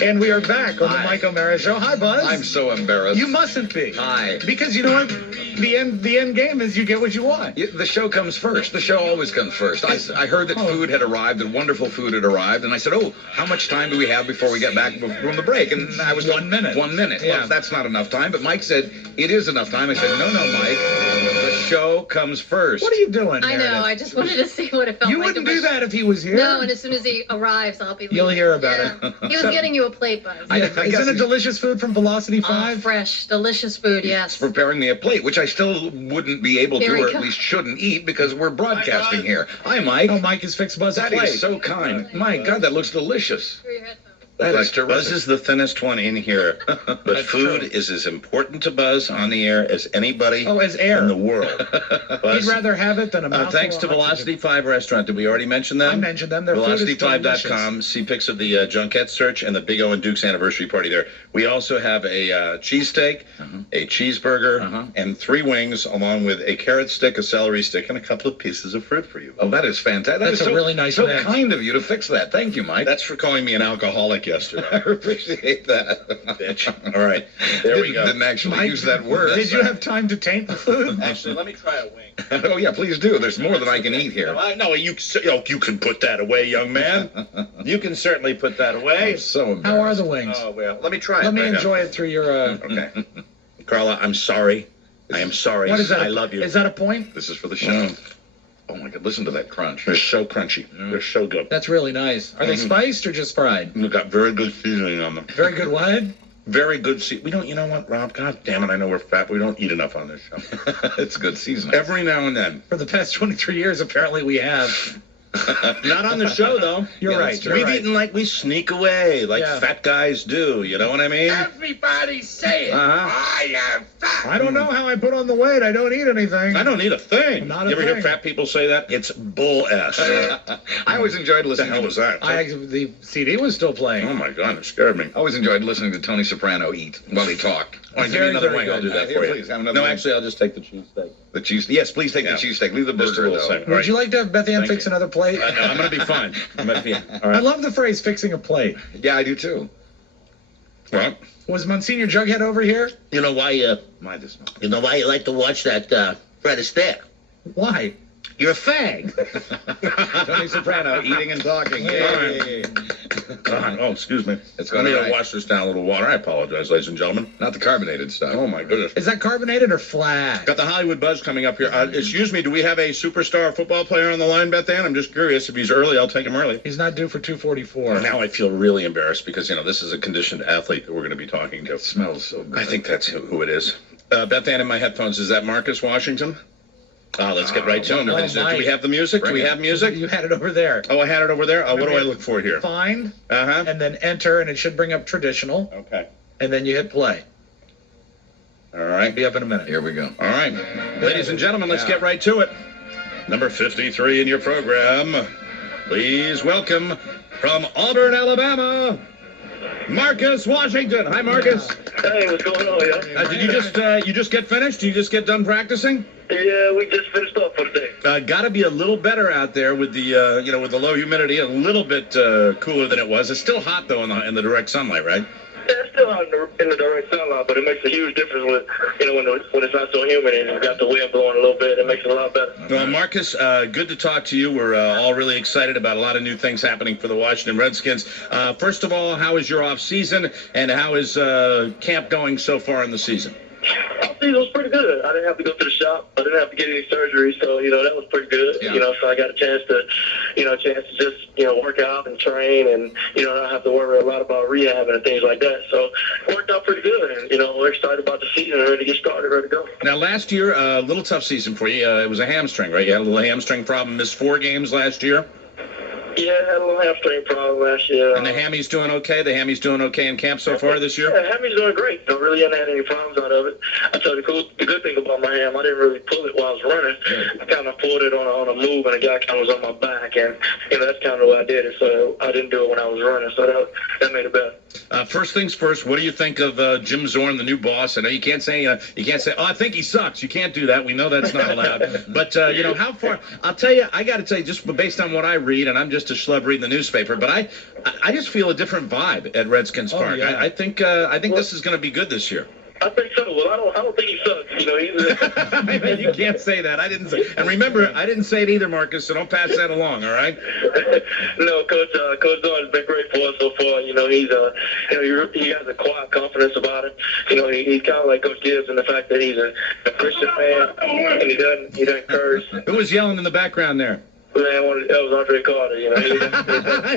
And we are back on the Mike O'Mara Show. Hi, Buzz. I'm so embarrassed. You mustn't be. Hi. Because you know what? The end game is you get what you want. The show comes first. The show always comes first. I heard that food had arrived, and wonderful food had arrived, and I said, oh, how much time do we have before we get back from the break? And I was told, 1 minute. 1 minute. Yeah. Well, that's not enough time, but Mike said, it is enough time. I said, no, Mike. The show comes first. What are you doing, I know. Meredith? I just wanted to see what it felt You like. wouldn't do that if he was here. No, and as soon as he arrives, I'll be leaving. You'll hear about it. He was getting you a plate, Buzz. Isn't it delicious food from Velocity 5? Fresh, delicious food, yes. Preparing me a plate, which I still wouldn't be able Here to, we or go. at least shouldn't eat because we're broadcasting here. Hi, Mike. Oh, Mike has fixed Buzz a That plate. is so kind. My God, that looks delicious. That is terrific. Buzz is the thinnest one in here, but food is as important to Buzz on the air as anybody as air. in the world. He'd rather have it than a mouthful Thanks to of oxygen. Velocity 5 Restaurant. Did we already mention them? I mentioned them. Their food is Velocity5.com. See pics of the Junket search and the Big O and Duke's anniversary party there. We also have a cheesesteak, a cheeseburger, and 3 wings, along with a carrot stick, a celery stick, and a couple of pieces of fruit for you. Oh, that is fantastic. That's a really nice so mix. kind of you to fix that. Thank you, Mike. That's for calling me an alcoholic yesterday. I appreciate that. Bitch. All right. There we go. Didn't actually Mike, use that word. Did you have time to taint the food? Actually, let me try a wing. Oh, yeah, please do. There's more than I can eat here. No, you can put that away, young man. You can certainly put that away. I'm so embarrassed. How are the wings? Oh, well, let me try it. Let me right now. enjoy it through your... Okay. Carla, I'm sorry. I am sorry. What is that? I love you. Is that a point? This is for the show. Oh, my God, listen to that crunch. They're so crunchy. They're so good. That's really nice. Are they spiced or just fried? They've got very good seasoning on them. Very good what? Very good We don't, you know what, Rob? God damn it, I know we're fat. We don't eat enough on this show. It's good seasoning. Every now and then. For the past 23 years, apparently we have. Not on the show, though. You're right. We've eaten like we sneak away, like fat guys do. You know what I mean? Everybody say it. I am fat. I don't know how I put on the weight. I don't eat anything. I don't eat a thing. Not a you ever thing. hear fat people say that? It's bull ass. I always enjoyed listening. What the hell was that? The CD was still playing. Oh my God, it scared me. I always enjoyed listening to Tony Soprano eat while he talked. Oh, give me another wing. I'll do that for you. Please, have another No, wing. actually, I'll just take the cheesesteak. The cheese. Yes, please take the cheesesteak. Leave the Just a burger, little though. second. Would you like to have Beth Ann Thank fix you. another plate? No, I'm going to be fine. I'm going to be all I right. love the phrase fixing a plate. Yeah, I do, too. What? Was Monsignor Jughead over here? You know why you like to watch that Fred Astaire? Why? You're a fag. Tony Soprano eating and talking. Yay. God, oh, excuse me. It's Let going me all right. wash this down a little water. I apologize, ladies and gentlemen. Not the carbonated stuff. Oh, my goodness. Is that carbonated or flat? Got the Hollywood Buzz coming up here. Excuse me, do we have a superstar football player on the line, Beth Ann? I'm just curious. If he's early, I'll take him early. He's not due for 244. Now I feel really embarrassed because, this is a conditioned athlete that we're going to be talking to. It smells so good. I think that's who it is. Beth Ann in my headphones. Is that Marcus Washington? Let's get right to him. Mike. Do we have the music? Do we have music? You had it over there. Oh, I had it over there? What do I look for here? Find, Uh-huh. and then enter, and it should bring up traditional, Okay. and then you hit play. All right. Be up in a minute. Here we go. All right. Ladies and gentlemen, let's get right to it. Number 53 in your program. Please welcome From Auburn, Alabama, Marcus Washington. Hi, Marcus. Hey, what's going on, yeah? Did you just get finished? Did you just get done practicing? Yeah, we just finished up for the day. Got to be a little better out there with the with the low humidity, a little bit cooler than it was. It's still hot though in the direct sunlight, right? Yeah, it's still out in the direct sunlight, but it makes a huge difference when it's not so humid and you got the wind blowing a little bit. It makes it a lot better. Well, Marcus, good to talk to you. We're all really excited about a lot of new things happening for the Washington Redskins. First of all, how is your off season, and how is camp going so far in the season? Off-season was pretty good. I didn't have to go to the shop. I didn't have to get any surgery, so that was pretty good. Yeah. So I got a chance to just work out and train, and not have to worry a lot about rehab and things like that. So it worked out pretty good, and we're excited about the season and ready to get started, ready to go. Now, last year, a little tough season for you. It was a hamstring, right? You had a little hamstring problem. Missed 4 games last year. Yeah, I had a little hamstring problem last year. And the hammy's doing okay? The hammy's doing okay in camp so far this year? Yeah, hammy's doing great. I really haven't had any problems out of it. I tell you the good thing about my ham, I didn't really pull it while I was running. I kind of pulled it on a move, and the guy kind of was on my back, and that's kind of the way I did it. So I didn't do it when I was running, so that made it better. First things first, what do you think of Jim Zorn, the new boss? I know you can't say, oh, I think he sucks. You can't do that. We know that's not allowed. But, how far? I'll tell you, I got to tell you, just based on what I read, and I'm just a schlub reading the newspaper, but I just feel a different vibe at Redskins Park. Yeah. I think this is going to be good this year. I think so. Well, I don't think he sucks. He's You can't say that. I didn't say. And remember, I didn't say it either, Marcus. So don't pass that along. All right. No, Coach Zorn has been great for us so far. He has a quiet confidence about him. He's kind of like Coach Gibbs in the fact that he's a Christian man, and he doesn't curse. Who was yelling in the background there? Man, that was Andre Carter,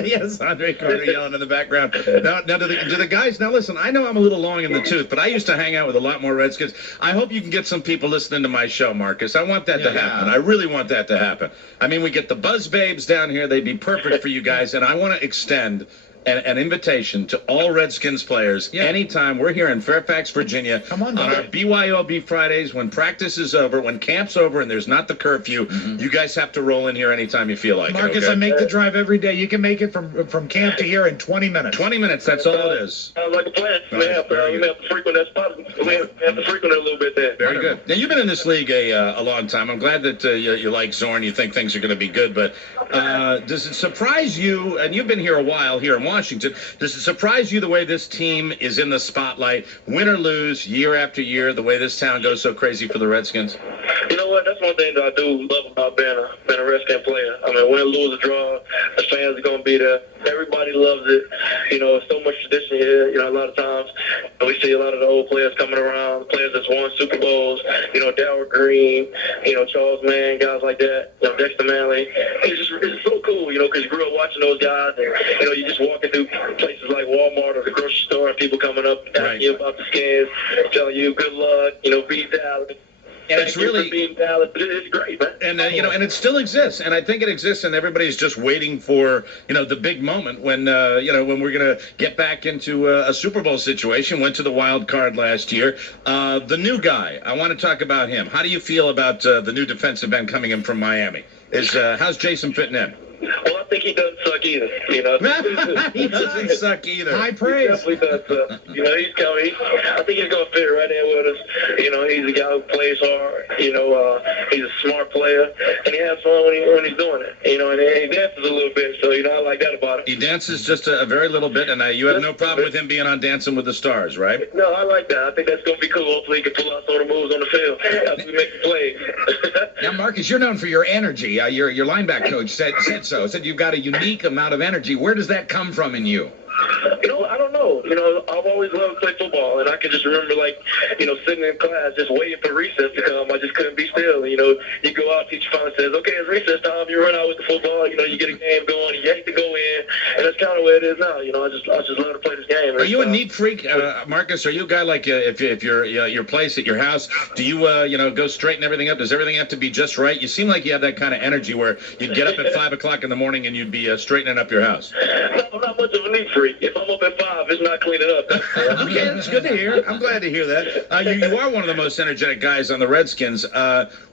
Yes, Andre Carter yelling in the background. Now do the guys, now listen, I know I'm a little long in the tooth, but I used to hang out with a lot more Redskins. I hope you can get some people listening to my show, Marcus. I want that to happen. I really want that to happen. I mean, we get the Buzz Babes down here. They'd be perfect for you guys, and I want to extend an invitation to all Redskins players. Anytime we're here in Fairfax, Virginia, on our BYOB Fridays, when practice is over, when camp's over, and there's not the curfew, you guys have to roll in here anytime you feel like Marcus, it. Okay? I make the drive every day. You can make it from camp to here in 20 minutes. 20 minutes, that's all it is. Sounds like a plan. We have to frequent that spot. We have to frequent it a little bit there. Very good. Now, you've been in this league a long time. I'm glad that you like Zorn. You think things are going to be good. But does it surprise you, and you've been here a while here in Washington, does it surprise you the way this team is in the spotlight, win or lose, year after year, the way this town goes so crazy for the Redskins? You know what? That's one thing that I do love about being a Redskin player. I mean, win, lose, or draw, the fans are going to be there. Everybody loves it. So much tradition here. A lot of times we see a lot of the old players coming around, players that's won Super Bowls, Darryl Green, Charles Mann, guys like that, Dexter Manley. It's so cool, because you grew up watching those guys, and, you just walking through places like Walmart or the grocery store, and people coming up asking you about the Skins, telling you good luck, beat Dallas. And it's really it's great, man. And and it still exists, and I think it exists, and everybody's just waiting for the big moment when when we're gonna get back into a Super Bowl situation. Went to the wild card last year. The new guy, I want to talk about him. How do you feel about the new defensive end coming in from Miami? How's Jason fitting in? Well, I think he doesn't suck either. He doesn't suck either. High praise. He definitely does. He's coming. I think he's going to fit right in with us. He's a guy who plays hard. He's a smart player, and he has fun when he's doing it. And he dances a little bit, so I like that about him. He dances just a very little bit, and you have no problem with him being on Dancing with the Stars, right? No, I like that. I think that's going to be cool. Hopefully, he can pull out some of the moves on the field after we make the plays. Now, Marcus, you're known for your energy. Your linebacker coach said so. Said you've got a unique amount of energy. Where does that come from in you? I don't know. I've always loved to play football, and I can just remember, sitting in class just waiting for recess to come. I just couldn't be still. You go out, teacher finally says, okay, it's recess time. You run out with the football. You get a game going. You hate to go in, and that's kind of where it is now. I just love to play this game. Are you a neat freak, Marcus? Are you a guy like if your place at your house, do you go straighten everything up? Does everything have to be just right? You seem like you have that kind of energy where you'd get up at 5 o'clock in the morning and you'd be straightening up your house. No, not much of a neat freak. If I'm up at 5, it's not cleaning up. Okay, that's good to hear. I'm glad to hear that. You are one of the most energetic guys on the Redskins.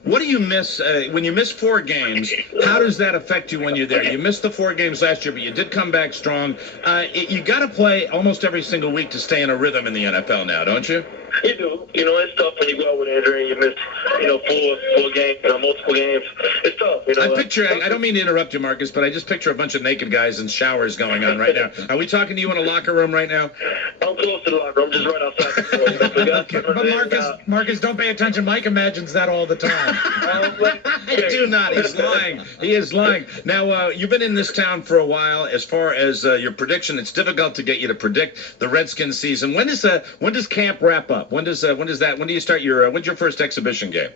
What do you miss when you miss 4 games? How does that affect you when you're there? You missed the 4 games last year, but you did come back strong. You got to play almost every single week to stay in a rhythm in the NFL now, don't you? You do. You know, it's tough when you go out with injury and you miss, you know, four games, multiple games. It's tough. You know, I picture, I don't mean to interrupt you, Marcus, but I just picture a bunch of naked guys in showers going on right now. Are we talking to you in a locker room right now? I'm close to the locker room, just right outside the door. Okay, but Marcus, don't pay attention. Mike imagines that all the time. I do not. He's lying. He is lying. Now, you've been in this town for a while. As far as your prediction, it's difficult to get you to predict the Redskins season. When does camp wrap up? When do you start your when's your first exhibition game?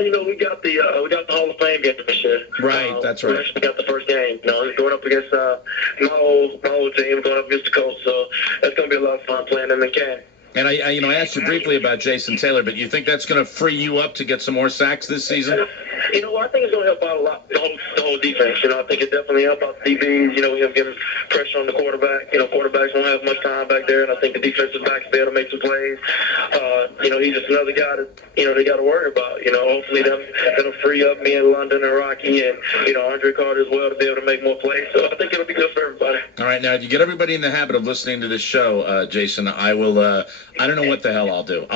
You know, we got the Hall of Fame game this year. Right, that's right. We actually got the first game. You know, he's going up against my old team, going up against the Colts, so that's going to be a lot of fun playing them in camp. And I asked you briefly about Jason Taylor, but you think that's going to free you up to get some more sacks this season? You know, I think it's going to help out a lot, the whole defense. You know, I think it definitely help out the DBs. You know, we have given pressure on the quarterback. You know, quarterbacks don't have much time back there, and I think the defensive backs be able to make some plays. You know, he's just another guy that, you know, they got to worry about. You know, hopefully that'll free up me and London and Rocky and, you know, Andre Carter as well to be able to make more plays. So I think it'll be good for everybody. All right, now, if you get everybody in the habit of listening to this show, Jason, I will, I don't know what the hell I'll do.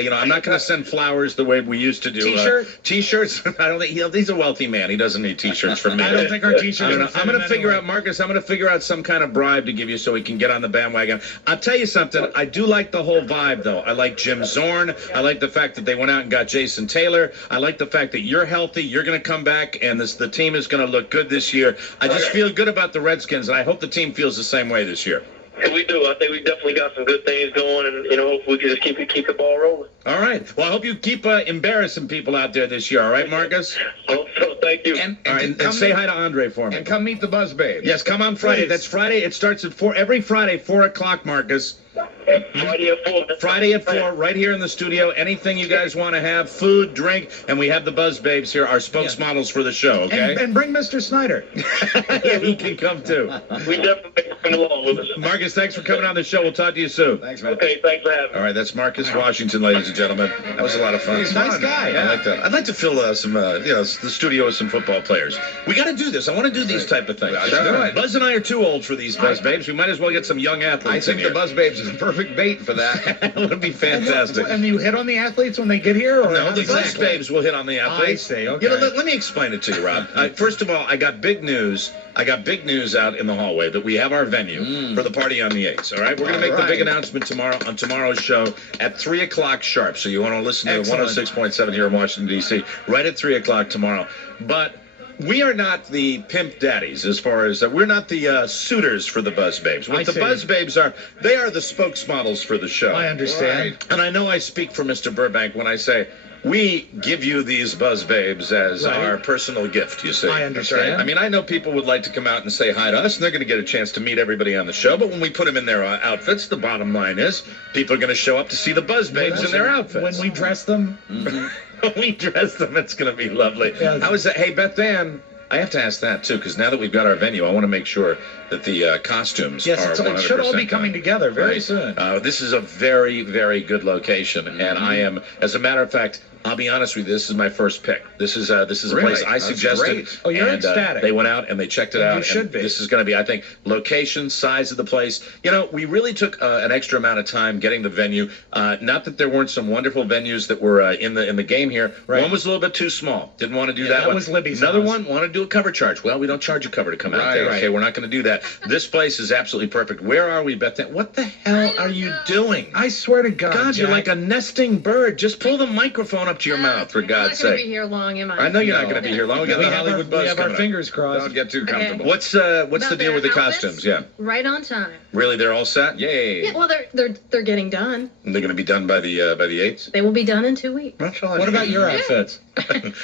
You know, I'm not going to send flowers the way we used to do. T-shirts? I don't think, he's a wealthy man. He doesn't need T-shirts from me. I don't think our T-shirts I'm going to figure out, Marcus, I'm going to figure out some kind of bribe to give you so he can get on the bandwagon. I'll tell you something. I do like the whole vibe, though. I like Jim Zorn. I like the fact that they went out and got Jason Taylor. I like the fact that you're healthy. You're going to come back, and the team is going to look good this year. I just feel good about the Redskins, and I hope the team feels the same way this year. We do. I think we definitely got some good things going, and, you know, hopefully we can just keep the ball rolling. All right. Well, I hope you keep embarrassing people out there this year. All right, Marcus? Hope so. Thank you. And say hi to Andre for me. And come meet the Buzz Babes. Yes, come on Friday. Please. That's Friday. It starts at 4. Every Friday, 4 o'clock, Marcus. Friday at 4. Friday at 4, right here in the studio. Anything you guys want to have, food, drink, and we have the Buzz Babes here, our spokesmodels for the show, okay? And bring Mr. Snyder. Yeah, he can come too. We definitely bring along with us. Marcus, thanks for coming on the show. We'll talk to you soon. Thanks, man. Okay, thanks for having me. All right, that's Marcus Washington, ladies and gentlemen. That was a lot of fun. He's a nice guy. I like that. I'd like to fill some, the studio with some football players. We got to do this. I want to do these type of things. Sure. Buzz and I are too old for these Buzz Babes. We might as well get some young athletes I think the Buzz Babes is a perfect bait for that. That would be fantastic. And you hit on the athletes when they get here? Or no, the Buzz Babes will hit on the athletes. I see, okay. You know, let me explain it to you, Rob. First of all, I got big news. I got big news out in the hallway that we have our venue for the party on the 8th. All right? We're going to make the big announcement tomorrow on tomorrow's show at 3 o'clock sharp. So you want to listen to 106.7 here in Washington, D.C. right at 3 o'clock tomorrow. But we are not the pimp daddies as far as we're not the suitors for the Buzz Babes. What the Buzz Babes are, they are the spokesmodels for the show. I understand. Right? And I know I speak for Mr. Burbank when I say we give you these Buzz Babes as our personal gift, you see. I understand. I mean, I know people would like to come out and say hi to us, and they're going to get a chance to meet everybody on the show, but when we put them in their outfits, the bottom line is people are going to show up to see the Buzz Babes in their outfits. When we dress them? When we dress them, it's going to be lovely. Yes. How is that? Hey, Beth Ann, I have to ask that, too, because now that we've got our venue, I want to make sure that the costumes are 100%. It should all be coming together very soon. This is a very, very good location, and I am, as a matter of fact, I'll be honest with you, this is my first pick. This is a place I suggested. Oh, you're and, ecstatic. They went out and they checked it out. You should be. This is going to be, I think, location, size of the place. You know, we really took an extra amount of time getting the venue. Not that there weren't some wonderful venues that were in the game here. Right. One was a little bit too small. Didn't want to do that one. That was Libby's Another house. one wanted to do a cover charge. Well, we don't charge a cover to come out there. Okay, we're not going to do that. This place is absolutely perfect. Where are we, Beth Ann? What the hell are you doing? I swear to God, God, you're Jack. like a nesting bird. Just pull the microphone up to your mouth, for God's I'm not going to sake. be here long, am I? I know you're not going to be here long. We got the Hollywood Buzz We have our coming up. fingers crossed. Don't get too comfortable. What's the About deal with the their outfits? costumes? Yeah. Right on time. Really, they're all set? Yay. Yeah, well, they're getting done. And they're going to be done by the 8th? They will be done in 2 weeks. What about your outfits?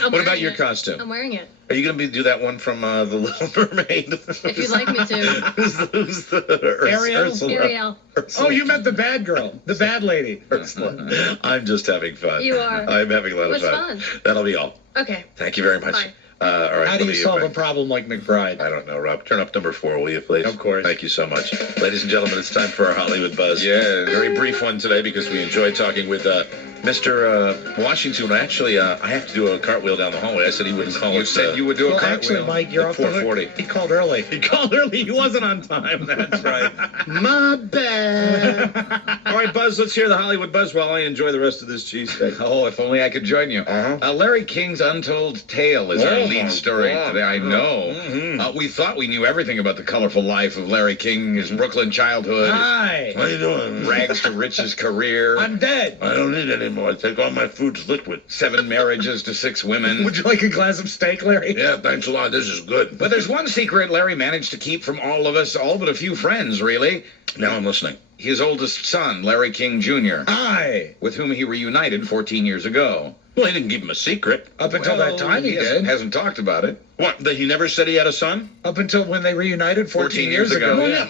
What about your costume? I'm wearing it. Are you going to do that one from The Little Mermaid? If you'd like me to. Who's the Ariel? Ursula? Ariel. Oh, you meant the bad girl, the bad lady. Ursula. I'm just having fun. You are. I'm having a lot It of was fun. fun. That'll be all. Okay. Thank you very much. Bye. All right. How do you solve a problem like McBride? I don't know, Rob. Turn up number 4, will you, please? Of course. Thank you so much. Ladies and gentlemen, it's time for our Hollywood Buzz. Yeah. Very brief one today because we enjoyed talking with Mr. Washington. Actually, I have to do a cartwheel down the hallway. I said he wouldn't call You us. said you would do a Well, cartwheel. actually, Mike, you're at off the hook. 4:40. He called early. He called early. He wasn't on time. That's right. My bad. All right, Buzz, let's hear the Hollywood Buzz while I enjoy the rest of this cheesesteak. Oh, if only I could join you. Larry King's Untold Tale is our Oh, lead my story God. today. I know. We thought we knew everything about the colorful life of Larry King, his Brooklyn childhood, Hi. How you doing? his rags to riches career, I'm dead. I don't need any more. I take all my food's liquid. 7 marriages to 6 women. Would you like a glass of steak, Larry? Yeah, thanks a lot. This is good. But there's one secret Larry managed to keep from all of us, all but a few friends, really. Now I'm listening. His oldest son, Larry King Jr., Hi. with whom he reunited 14 years ago. Well, he didn't give him a secret. Up until that time he hasn't- did. Hasn't talked about it. What? That he never said he had a son? Up until when they reunited 14 years ago. Well, Yeah.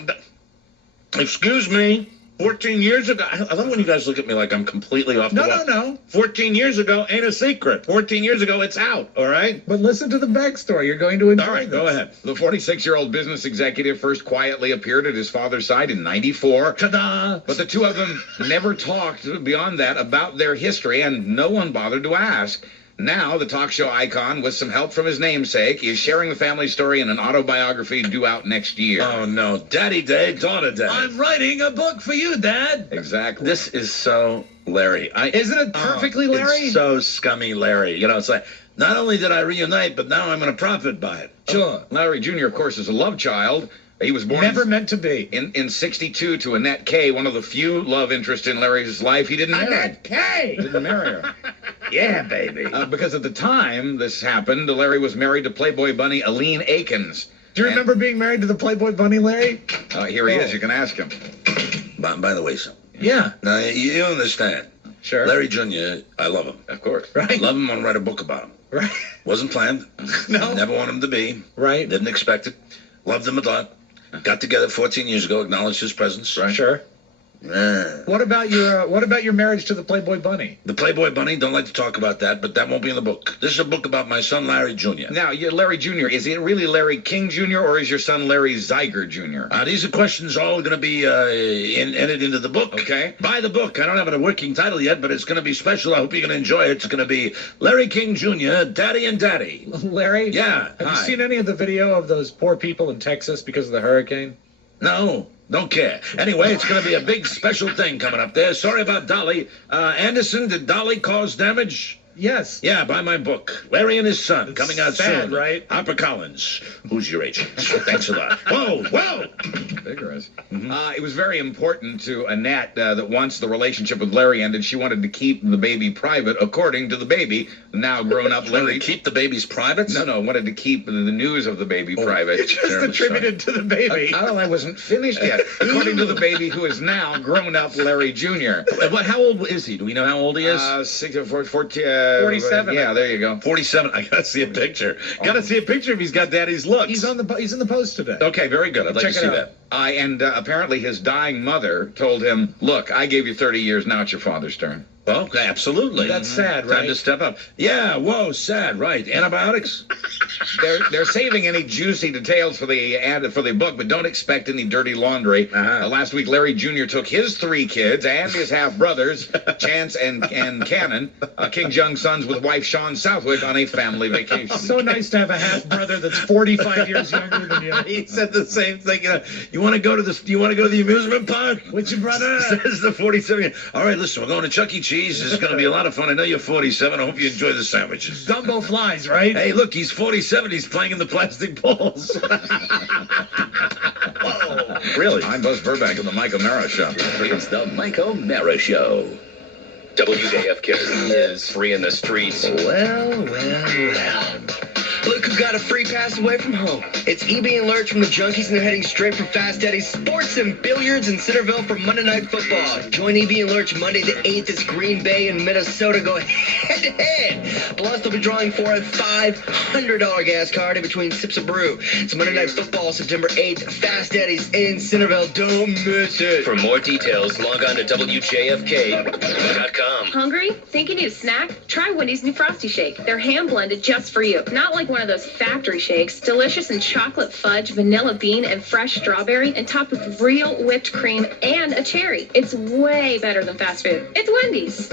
Excuse me. 14 years ago. I love when you guys look at me like I'm completely off the wall. No. 14 years ago ain't a secret. 14 years ago, it's out. All right? But listen to the backstory. You're going to enjoy All right, this. go ahead. The 46-year-old business executive first quietly appeared at his father's side in '94. Ta-da! But the two of them never talked beyond that about their history, and no one bothered to ask. Now, the talk show icon, with some help from his namesake, is sharing the family story in an autobiography due out next year. Oh, no. Daddy Day, daughter Day. I'm writing a book for you, Dad. Exactly. This is so Larry. Isn't it perfectly Larry? It's so scummy Larry. You know, it's like, not only did I reunite, but now I'm going to profit by it. Sure. Larry Jr., of course, is a love child. He was born Never meant to be. in '62 to Annette K, one of the few love interests in Larry's life. He didn't marry. Annette K. Didn't marry her. Yeah, baby. Because at the time this happened, Larry was married to Playboy bunny Aline Akins. Do you remember being married to the Playboy bunny, Larry? Here he is. You can ask him. By the way, son. Yeah. Now, you understand. Sure. Larry Jr., I love him. Of course. Right. Love him, want to write a book about him. Right. Wasn't planned. No. Never wanted him to be. Right. Didn't expect it. Loved him a lot. Got together 14 years ago, acknowledged his presence. Right. Sure. Yeah. What about your marriage to the Playboy bunny? The Playboy Bunny, don't like to talk about that, but that won't be in the book. This is a book about my son, Larry Jr. Now, Larry Jr., is it really Larry King Jr. or is your son Larry Zeiger Jr.? These are questions all going to be entered into the book. Okay. Buy the book. I don't have a working title yet, but it's going to be special. I hope you're going to enjoy it. It's going to be Larry King Jr., Daddy and Daddy. Larry? Yeah. Have hi. you seen any of the video of those poor people in Texas because of the hurricane? No, don't care. Anyway, it's going to be a big special thing coming up there. Sorry about Dolly. Anderson, did Dolly cause damage? Yes. Yeah, buy my book. Larry and his son, coming out sad, soon. right? HarperCollins. Who's your agent? Thanks a lot. Whoa! Vigorous. It was very important to Annette that once the relationship with Larry ended, she wanted to keep the baby private, according to the baby, now grown up Larry. Keep the baby's private? No, wanted to keep the news of the baby private. It's just attributed to the baby. I wasn't finished yet. According to the baby, who is now grown up Larry Jr. But how old is he? Do we know how old he is? 47. Yeah, there you go. 47. I gotta see a picture. Gotta see a picture if he's got daddy's looks. He's in the Post today. Okay, very good. I'd like Check to it see out. that. And apparently his dying mother told him, look, I gave you 30 years, now it's your father's turn. Well, absolutely. That's sad, Time right? to step up. Yeah, whoa, sad, right. Antibiotics? They're saving any juicy details for the book, but don't expect any dirty laundry. Last week, Larry Jr. took his 3 kids and his half-brothers, Chance and Cannon, King Jung's sons, with wife Sean Southwick on a family vacation. So nice to have a half-brother that's 45 years younger than you. He said the same thing. You want to go to the amusement park? With your brother? Says the 47. All right, listen, we're going to Chuck E. Cheese. This is going to be a lot of fun. I know you're 47. I hope you enjoy the sandwiches. Dumbo flies, right? Hey, look, he's 47. He's playing in the plastic balls. Whoa. Really? I'm Buzz Burbank of the Mike O'Mara Show. It's the Mike O'Mara Show. WJFK is free in the streets. Well. Look who got a free pass away from home. It's EB and Lurch from the Junkies, and they're heading straight for Fast Eddie's Sports and Billiards in Centerville for Monday Night Football. Join EB and Lurch Monday the 8th as Green Bay and Minnesota go head-to-head. Plus, they'll be drawing for a $500 gas card in between sips of brew. It's Monday Night Football, September 8th, Fast Eddie's in Centerville. Don't miss it. For more details, log on to WJFK.com. Hungry? Think you need a snack? Try Wendy's new Frosty Shake. They're hand blended just for you. Not like one one of those factory shakes, delicious in chocolate fudge, vanilla bean, and fresh strawberry, and topped with real whipped cream and a cherry. It's way better than fast food. It's Wendy's.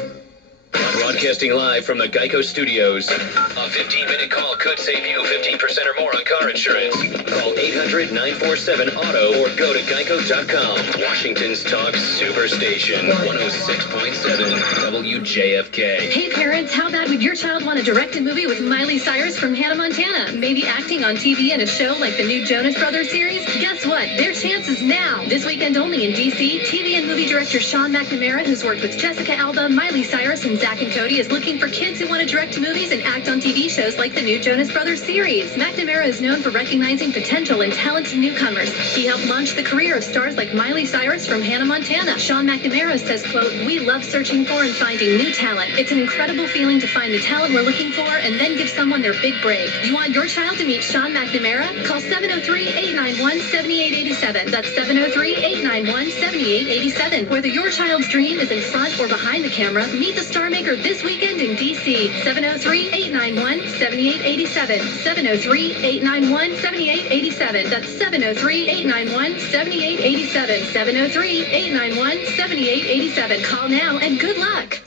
Broadcasting live from the Geico Studios. A 15-minute call could save you 15% or more on car insurance. Call 800-947-AUTO or go to geico.com. Washington's Talk Superstation, 106.7 WJFK. Hey parents, how bad would your child want to direct a movie with Miley Cyrus from Hannah Montana? Maybe acting on TV in a show like the new Jonas Brothers series? Guess what? Their chance is now. This weekend only in D.C., TV and movie director Sean McNamara, who's worked with Jessica Alba, Miley Cyrus, and Zack and Cody, is looking for kids who want to direct movies and act on TV shows like the new Jonas Brothers series. McNamara is known for recognizing potential and talented newcomers. He helped launch the career of stars like Miley Cyrus from Hannah Montana. Sean McNamara says, quote, "We love searching for and finding new talent. It's an incredible feeling to find the talent we're looking for and then give someone their big break. You want your child to meet Sean McNamara? Call 703-891-7887. That's 703-891-7887. Whether your child's dream is in front or behind the camera, meet the star maker this weekend in D.C. 703-891-7887. 703-891-7887. That's 703-891-7887. 703-891-7887. Call now and good luck.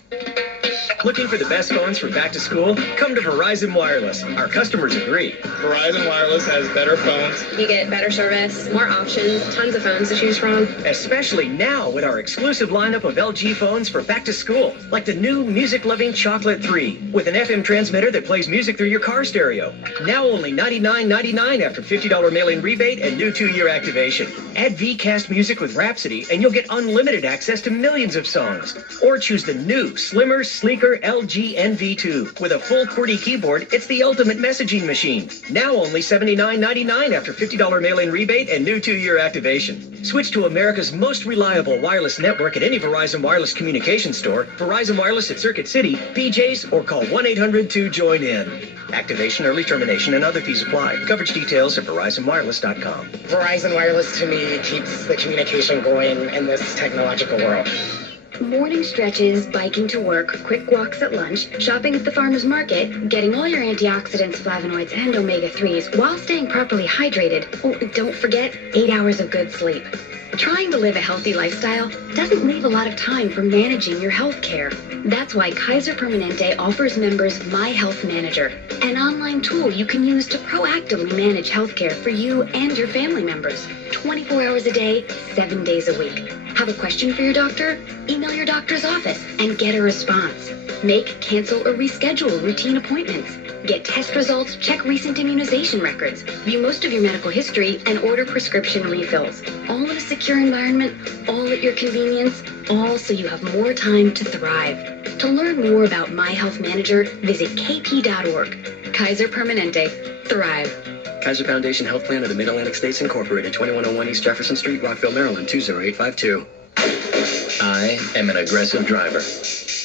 Looking for the best phones for back to school? Come to Verizon Wireless. Our customers agree. Verizon Wireless has better phones. You get better service, more options, tons of phones to choose from. Especially now with our exclusive lineup of LG phones for back to school, like the new music-loving Chocolate 3 with an FM transmitter that plays music through your car stereo. Now only $99.99 after $50 mail-in rebate and new 2-year activation. Add Vcast music with Rhapsody and you'll get unlimited access to millions of songs. Or choose the new, slimmer, sleeker LG NV2. With a full QWERTY keyboard, it's the ultimate messaging machine. Now only $79.99 after $50 mail-in rebate and new 2-year activation. Switch to America's most reliable wireless network at any Verizon Wireless communication store, Verizon Wireless at Circuit City, BJ's, or call 1-800-2-JOIN-IN. Activation, early termination, and other fees apply. Coverage details at VerizonWireless.com. Verizon Wireless, to me, keeps the communication going in this technological world. Morning stretches, biking to work, quick walks at lunch, shopping at the farmer's market, getting all your antioxidants, flavonoids, and omega-3s while staying properly hydrated. Oh, don't forget 8 hours of good sleep. Trying to live a healthy lifestyle doesn't leave a lot of time for managing your health care. That's why Kaiser Permanente offers members My Health Manager, an online tool you can use to proactively manage health care for you and your family members. 24 hours a day, 7 days a week. Have a question for your doctor? Email your doctor's office and get a response. Make, cancel, or reschedule routine appointments. Get test results, check recent immunization records, view most of your medical history, and order prescription refills. All in a secure environment, all at your convenience, all so you have more time to thrive. To learn more about My Health Manager, visit kp.org. Kaiser Permanente. Thrive. Kaiser Foundation Health Plan of the Mid-Atlantic States Incorporated, 2101 East Jefferson Street, Rockville, Maryland, 20852. I am an aggressive driver.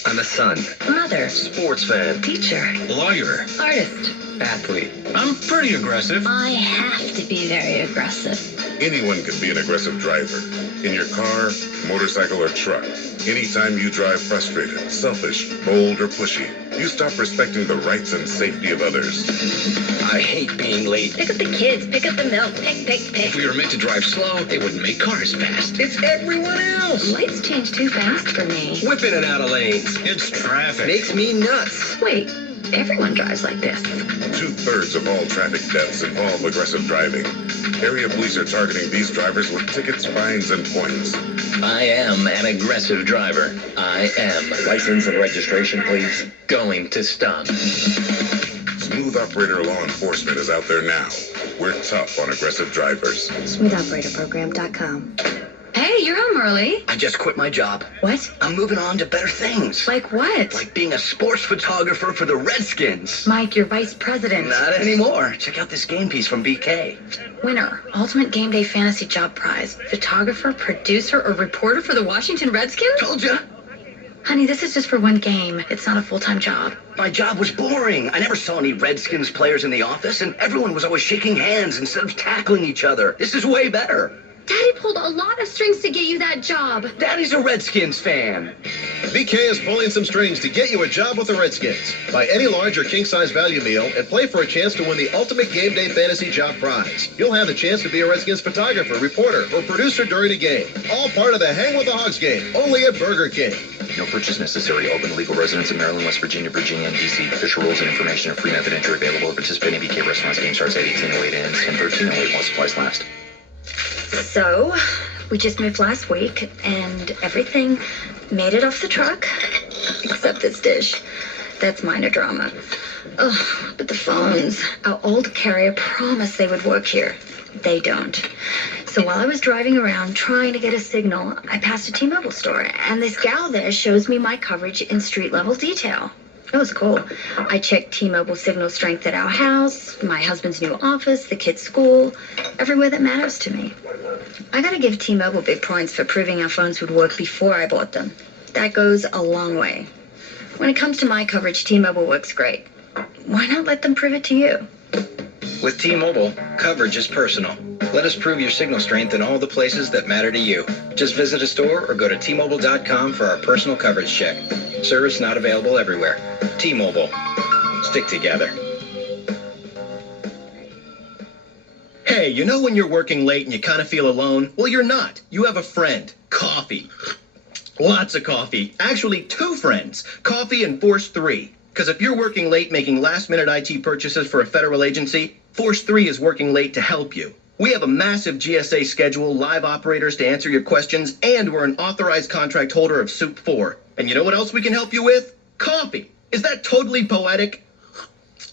I'm a son, Mother. Sports fan. Teacher. Lawyer. Artist. athlete. I'm pretty aggressive. I have to be very aggressive. Anyone can be an aggressive driver. In your car, motorcycle, or truck. Anytime you drive frustrated, selfish, bold, or pushy, you stop respecting the rights and safety of others. I hate being late. Pick up the kids, pick up the milk, pick. If we were meant to drive slow, they wouldn't make cars fast. It's everyone else. Lights change too fast for me. Whipping it out of lanes. It's traffic. Makes me nuts. Wait, everyone drives like this. 2/3 of all traffic deaths involve aggressive driving. Area police are targeting these drivers with tickets, fines, and points. I am an aggressive driver. I am. License and registration, please. Going to stop. Smooth Operator Law Enforcement is out there now. We're tough on aggressive drivers. SmoothOperatorProgram.com. Hey, you're home early. I just quit my job. What? I'm moving on to better things. Like what? Like being a sports photographer for the Redskins. Mike, you're vice president. Not anymore. Check out this game piece from BK. Winner, Ultimate Game Day Fantasy Job Prize. Photographer, producer, or reporter for the Washington Redskins? Told ya. Honey, this is just for one game. It's not a full-time job. My job was boring. I never saw any Redskins players in the office, and everyone was always shaking hands instead of tackling each other. This is way better. Daddy pulled a lot of strings to get you that job. Daddy's a Redskins fan. BK is pulling some strings to get you a job with the Redskins. Buy any large or king-size value meal and play for a chance to win the ultimate game day fantasy job prize. You'll have the chance to be a Redskins photographer, reporter, or producer during a game. All part of the Hang with the Hogs game, only at Burger King. No purchase necessary. Open legal residents in Maryland, West Virginia, Virginia, and D.C. Official rules and information and free method entry available at participating BK restaurants. Game starts at 18:08 ends 10:13:08 while supplies last. So, we just moved last week, and everything made it off the truck, except this dish. That's minor drama. Ugh, but the phones. Our old carrier promised they would work here. They don't. So while I was driving around trying to get a signal, I passed a T-Mobile store, and this gal there shows me my coverage in street-level detail. It was cool. I checked T-Mobile signal strength at our house, my husband's new office, the kids' school, everywhere that matters to me. I gotta give T-Mobile big points for proving our phones would work before I bought them. That goes a long way. When it comes to my coverage, T-Mobile works great. Why not let them prove it to you? With T-Mobile, coverage is personal. Let us prove your signal strength in all the places that matter to you. Just visit a store or go to T-Mobile.com for our personal coverage check. Service not available everywhere. T-Mobile. Stick together. Hey, you know when you're working late and you kind of feel alone? Well, you're not. You have a friend. Coffee. Lots of coffee. Actually, 2 friends. Coffee and Force 3. Because if you're working late making last-minute IT purchases for a federal agency, Force 3 is working late to help you. We have a massive GSA schedule, live operators to answer your questions, and we're an authorized contract holder of Soup 4. And you know what else we can help you with? Coffee. Is that totally poetic?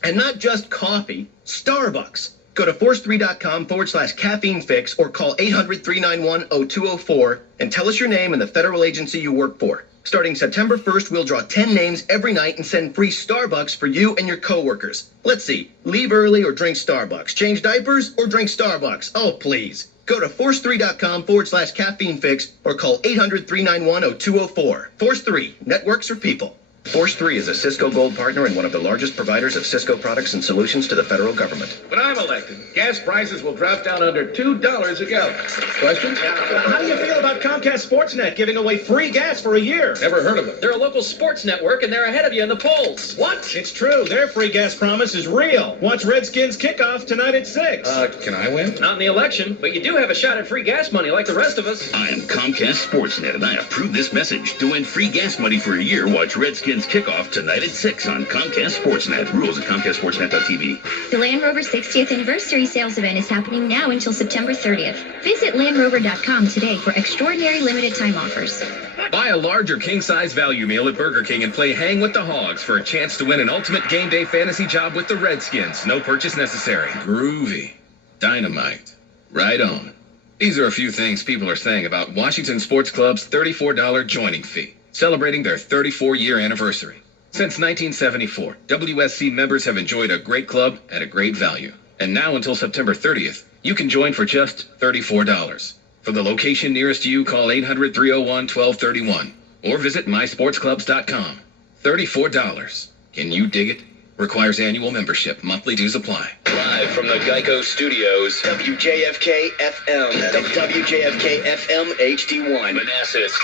And not just coffee, Starbucks. Go to force3.com/caffeine fix or call 800-391-0204 and tell us your name and the federal agency you work for. Starting September 1st, we'll draw 10 names every night and send free Starbucks for you and your coworkers. Let's see. Leave early or drink Starbucks. Change diapers or drink Starbucks. Oh, please. Go to force3.com/caffeine fix or call 800-391-0204. Force 3. Networks for people. Force 3 is a Cisco Gold partner and one of the largest providers of Cisco products and solutions to the federal government. When I'm elected, gas prices will drop down under $2 a gallon. Questions? How do you feel about Comcast Sportsnet giving away free gas for a year? Never heard of them. They're a local sports network, and they're ahead of you in the polls. What? It's true. Their free gas promise is real. Watch Redskins kickoff tonight at 6. Can I win? Not in the election, but you do have a shot at free gas money like the rest of us. I am Comcast Sportsnet, and I approve this message. To win free gas money for a year, watch Redskins kickoff tonight at 6 on Comcast Sportsnet. Rules at ComcastSportsnet.tv. The Land Rover 60th anniversary sales event is happening now until September 30th. Visit LandRover.com today for extraordinary limited time offers. Buy a large or king-size value meal at Burger King and play Hang with the Hogs for a chance to win an ultimate game day fantasy job with the Redskins. No purchase necessary. Groovy. Dynamite. Right on. These are a few things people are saying about Washington Sports Club's $34 joining fee, celebrating their 34-year anniversary. Since 1974, WSC members have enjoyed a great club at a great value. And now until September 30th, you can join for just $34. For the location nearest you, call 800-301-1231 or visit mysportsclubs.com. $34. Can you dig it? Requires annual membership. Monthly dues apply. Live from the Geico Studios, WJFK-FM, WJFK-FM HD1, Manassas,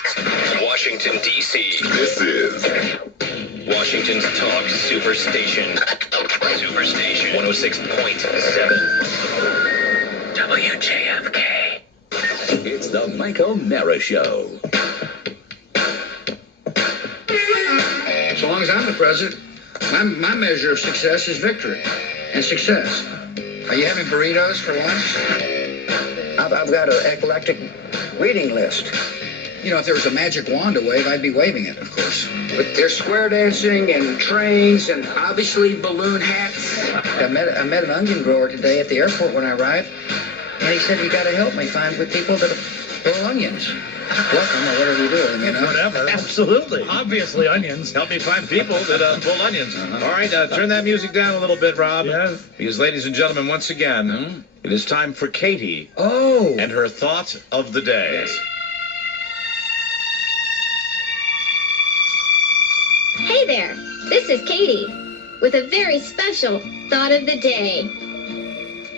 Washington, D.C. This is Washington's Talk Superstation. Superstation 106.7. WJFK. It's the Mike O'Mara Show. So long as I'm the president, my measure of success is victory and success. Are you having burritos for lunch? I've got an eclectic reading list. You know, if there was a magic wand to wave, I'd be waving it, of course. But there's square dancing and trains and obviously balloon hats. I met an onion grower today at the airport when I arrived, and he said, "You got to help me find with people that pull onions." Welcome, or whatever you do, you know. Whatever. Absolutely. Obviously, onions. Help me find people that pull onions. All right, turn that music down a little bit, Rob. Yes. Because, ladies and gentlemen, once again, it is time for Katie and her thought of the day. Hey there, this is Katie with a very special thought of the day.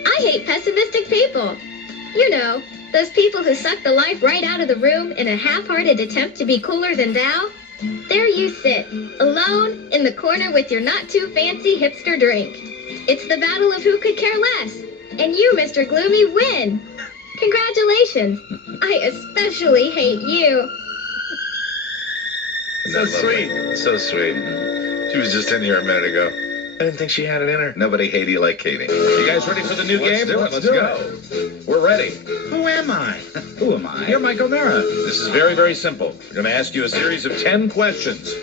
I hate pessimistic people. You know, Those people who suck the life right out of the room in a half-hearted attempt to be cooler than thou? There you sit, alone in the corner with your not-too-fancy hipster drink. It's the battle of who could care less. And you, Mr. Gloomy, win. Congratulations. I especially hate you. So sweet. So sweet. She was just in here a minute ago. I didn't think she had it in her. Nobody hate you like Katie. You guys ready for the new game? Let's go. We're ready. Who am I? Who am I? You're Mike O'Mara. This is very, very simple. We're going to ask you a series of 10 questions.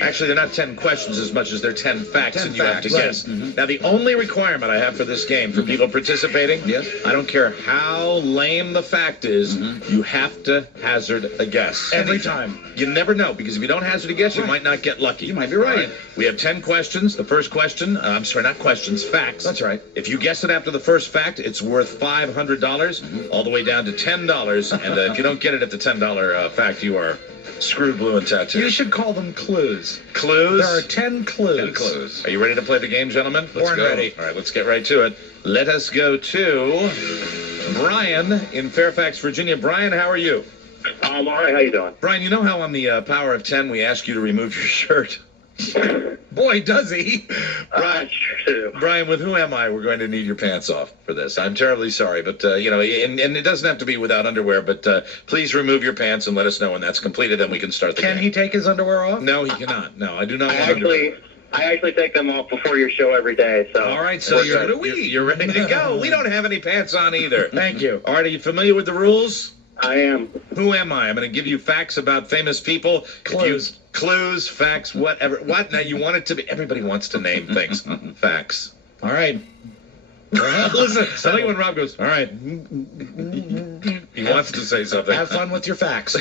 Actually, they're not 10 questions as much as they're 10 facts, 10 and you have to facts, guess. Now, the only requirement I have for this game, for people participating, I don't care how lame the fact is, you have to hazard a guess. Every time. You never know, because if you don't hazard a guess, you might not get lucky. You might be right. We have 10 questions. The first question, I'm sorry, not questions, facts. That's right. If you guess it after the first fact, it's worth $500, all the way down to $10. And if you don't get it at the $10 fact, you are screwed, blue, and tattooed. You should call them clues. Clues? There are 10 clues. 10 clues. Are you ready to play the game, gentlemen? Born ready. All right, let's get right to it. Let us go to Brian in Fairfax, Virginia. Brian, how are you? I'm all right. How you doing? Brian, you know how on the Power of 10 we ask you to remove your shirt? Boy, does he. Brian, with Who Am I, we're going to need your pants off for this. I'm terribly sorry, but, you know, and it doesn't have to be without underwear, but please remove your pants and let us know when that's completed, then we can start the game. Can he take his underwear off? No, he cannot. No, I do not want underwear. I actually take them off before your show every day. So. All right, so you're ready to go. We don't have any pants on either. Thank you. All right, are you familiar with the rules? I am. Who am I? I'm going to give you facts about famous people. Clues. Clues, facts, whatever. What? Now, you want it to be... Everybody wants to name things. Facts. All right. Listen, I like when Rob goes, all right. He wants to say something. Have fun with your facts.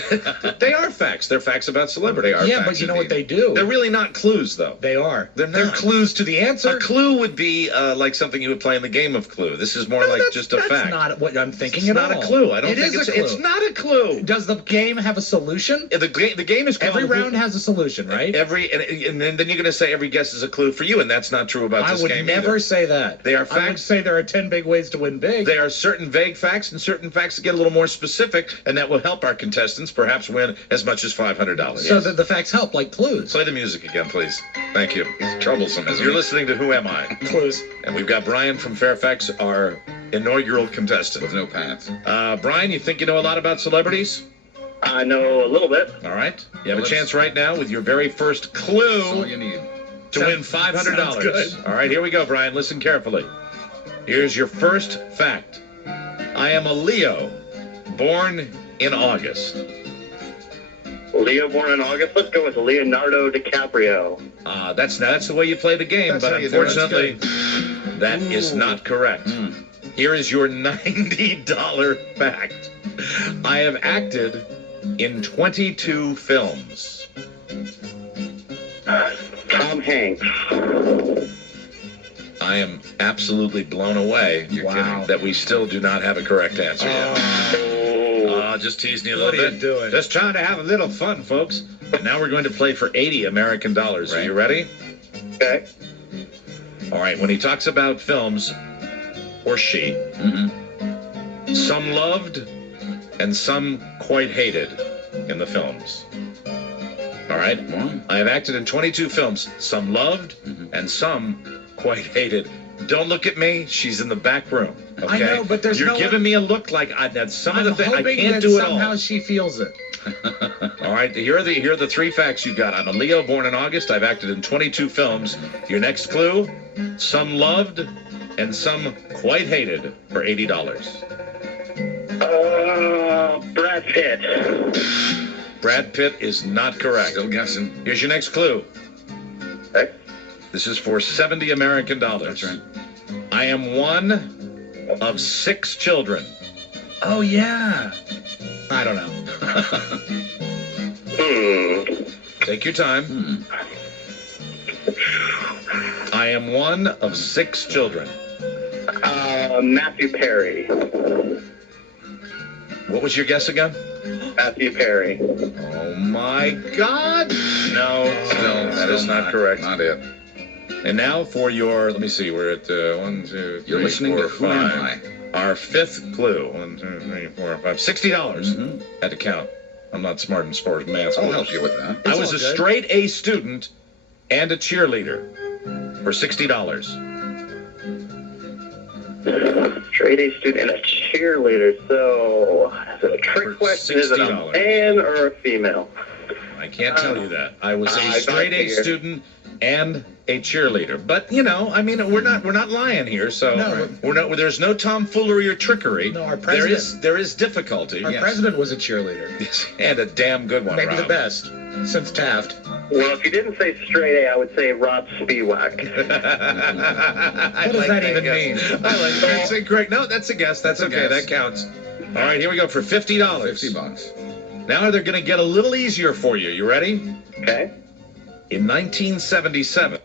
They are facts. They're facts about celebrity. Yeah, but you know what they do? They're really not clues, though. They are. They're clues to the answer. A clue would be like something you would play in the game of Clue. This is more like just a fact. That's not what I'm thinking at all. It's not a clue. I don't think it's a clue. It's not a clue. Does the game have a solution? The game is called... Every round has a solution, right? And then you're going to say every guess is a clue for you, and that's not true about this game I would never say that. They are facts. I would say there are 10 big ways to win big. There are certain vague facts and certain facts that get a little more specific, and that will help our contestants perhaps win as much as $500. So that the facts help, like clues. Play the music again, please. Thank you. It's troublesome, isn't it? You're listening to Who Am I? Clues. And we've got Brian from Fairfax, our inaugural contestant. With no pants. Brian, you think you know a lot about celebrities? I know a little bit. All right. You have a chance right now with your very first clue. That's all you need. To win $500. Good. All right, here we go, Brian. Listen carefully. Here's your first fact. I am a Leo, born in August. Leo born in August? Let's go with Leonardo DiCaprio. That's the way you play the game, but unfortunately, that is not correct. Here is your $90 fact. I have acted in 22 films. Tom Hanks. I am absolutely blown away that we still do not have a correct answer yet. Just teasing you a little bit. What are you doing? Just trying to have a little fun, folks. And now we're going to play for 80 American dollars. Are you ready? Okay. All right, when he talks about films, or she, some loved and some quite hated in the films. All right? I have acted in 22 films, some loved and some quite hated. Don't look at me. She's in the back room. Okay? I know, but there's You're giving me a look like that's some of the things I can't do it all. Somehow she feels it. All right, here are the three facts you got. I'm a Leo born in August. I've acted in 22 films. Your next clue, some loved and some quite hated for $80. Brad Pitt. Brad Pitt is not correct. Still guessing. Here's your next clue. Okay. This is for 70 American dollars. That's right. I am one of 6 children. Oh, yeah. I don't know. Take your time. I am one of 6 children. Matthew Perry. What was your guess again? Matthew Perry. Oh, my God. No, that is not correct. Not it. And now for your, let me see, we're at 1, 2, 3, You're listening 4, to Who Am 5. I? Our fifth clue. 1, 2, 3, 4, 5. $60. Had to count. I'm not smart in sports math. I'll help you with that. I was a straight A student and a cheerleader for $60. Straight A student and a cheerleader. So, is it a trick question? Is it a man or a female? I can't tell you that. I was a I straight A figured. student and a cheerleader. But I mean, we're not lying here. So we're not. There's no tomfoolery or trickery. No, our president. There is difficulty. Our president was a cheerleader. Yes, and a damn good one. Maybe Rob. the best since Taft. Well, if you didn't say straight A, I would say Rod Spiewak. What does that even mean? I like that. That's great. No, that's a guess. That's okay. That counts. All right, here we go for $50. $50. Now they're going to get a little easier for you. You ready? Okay. In 1977,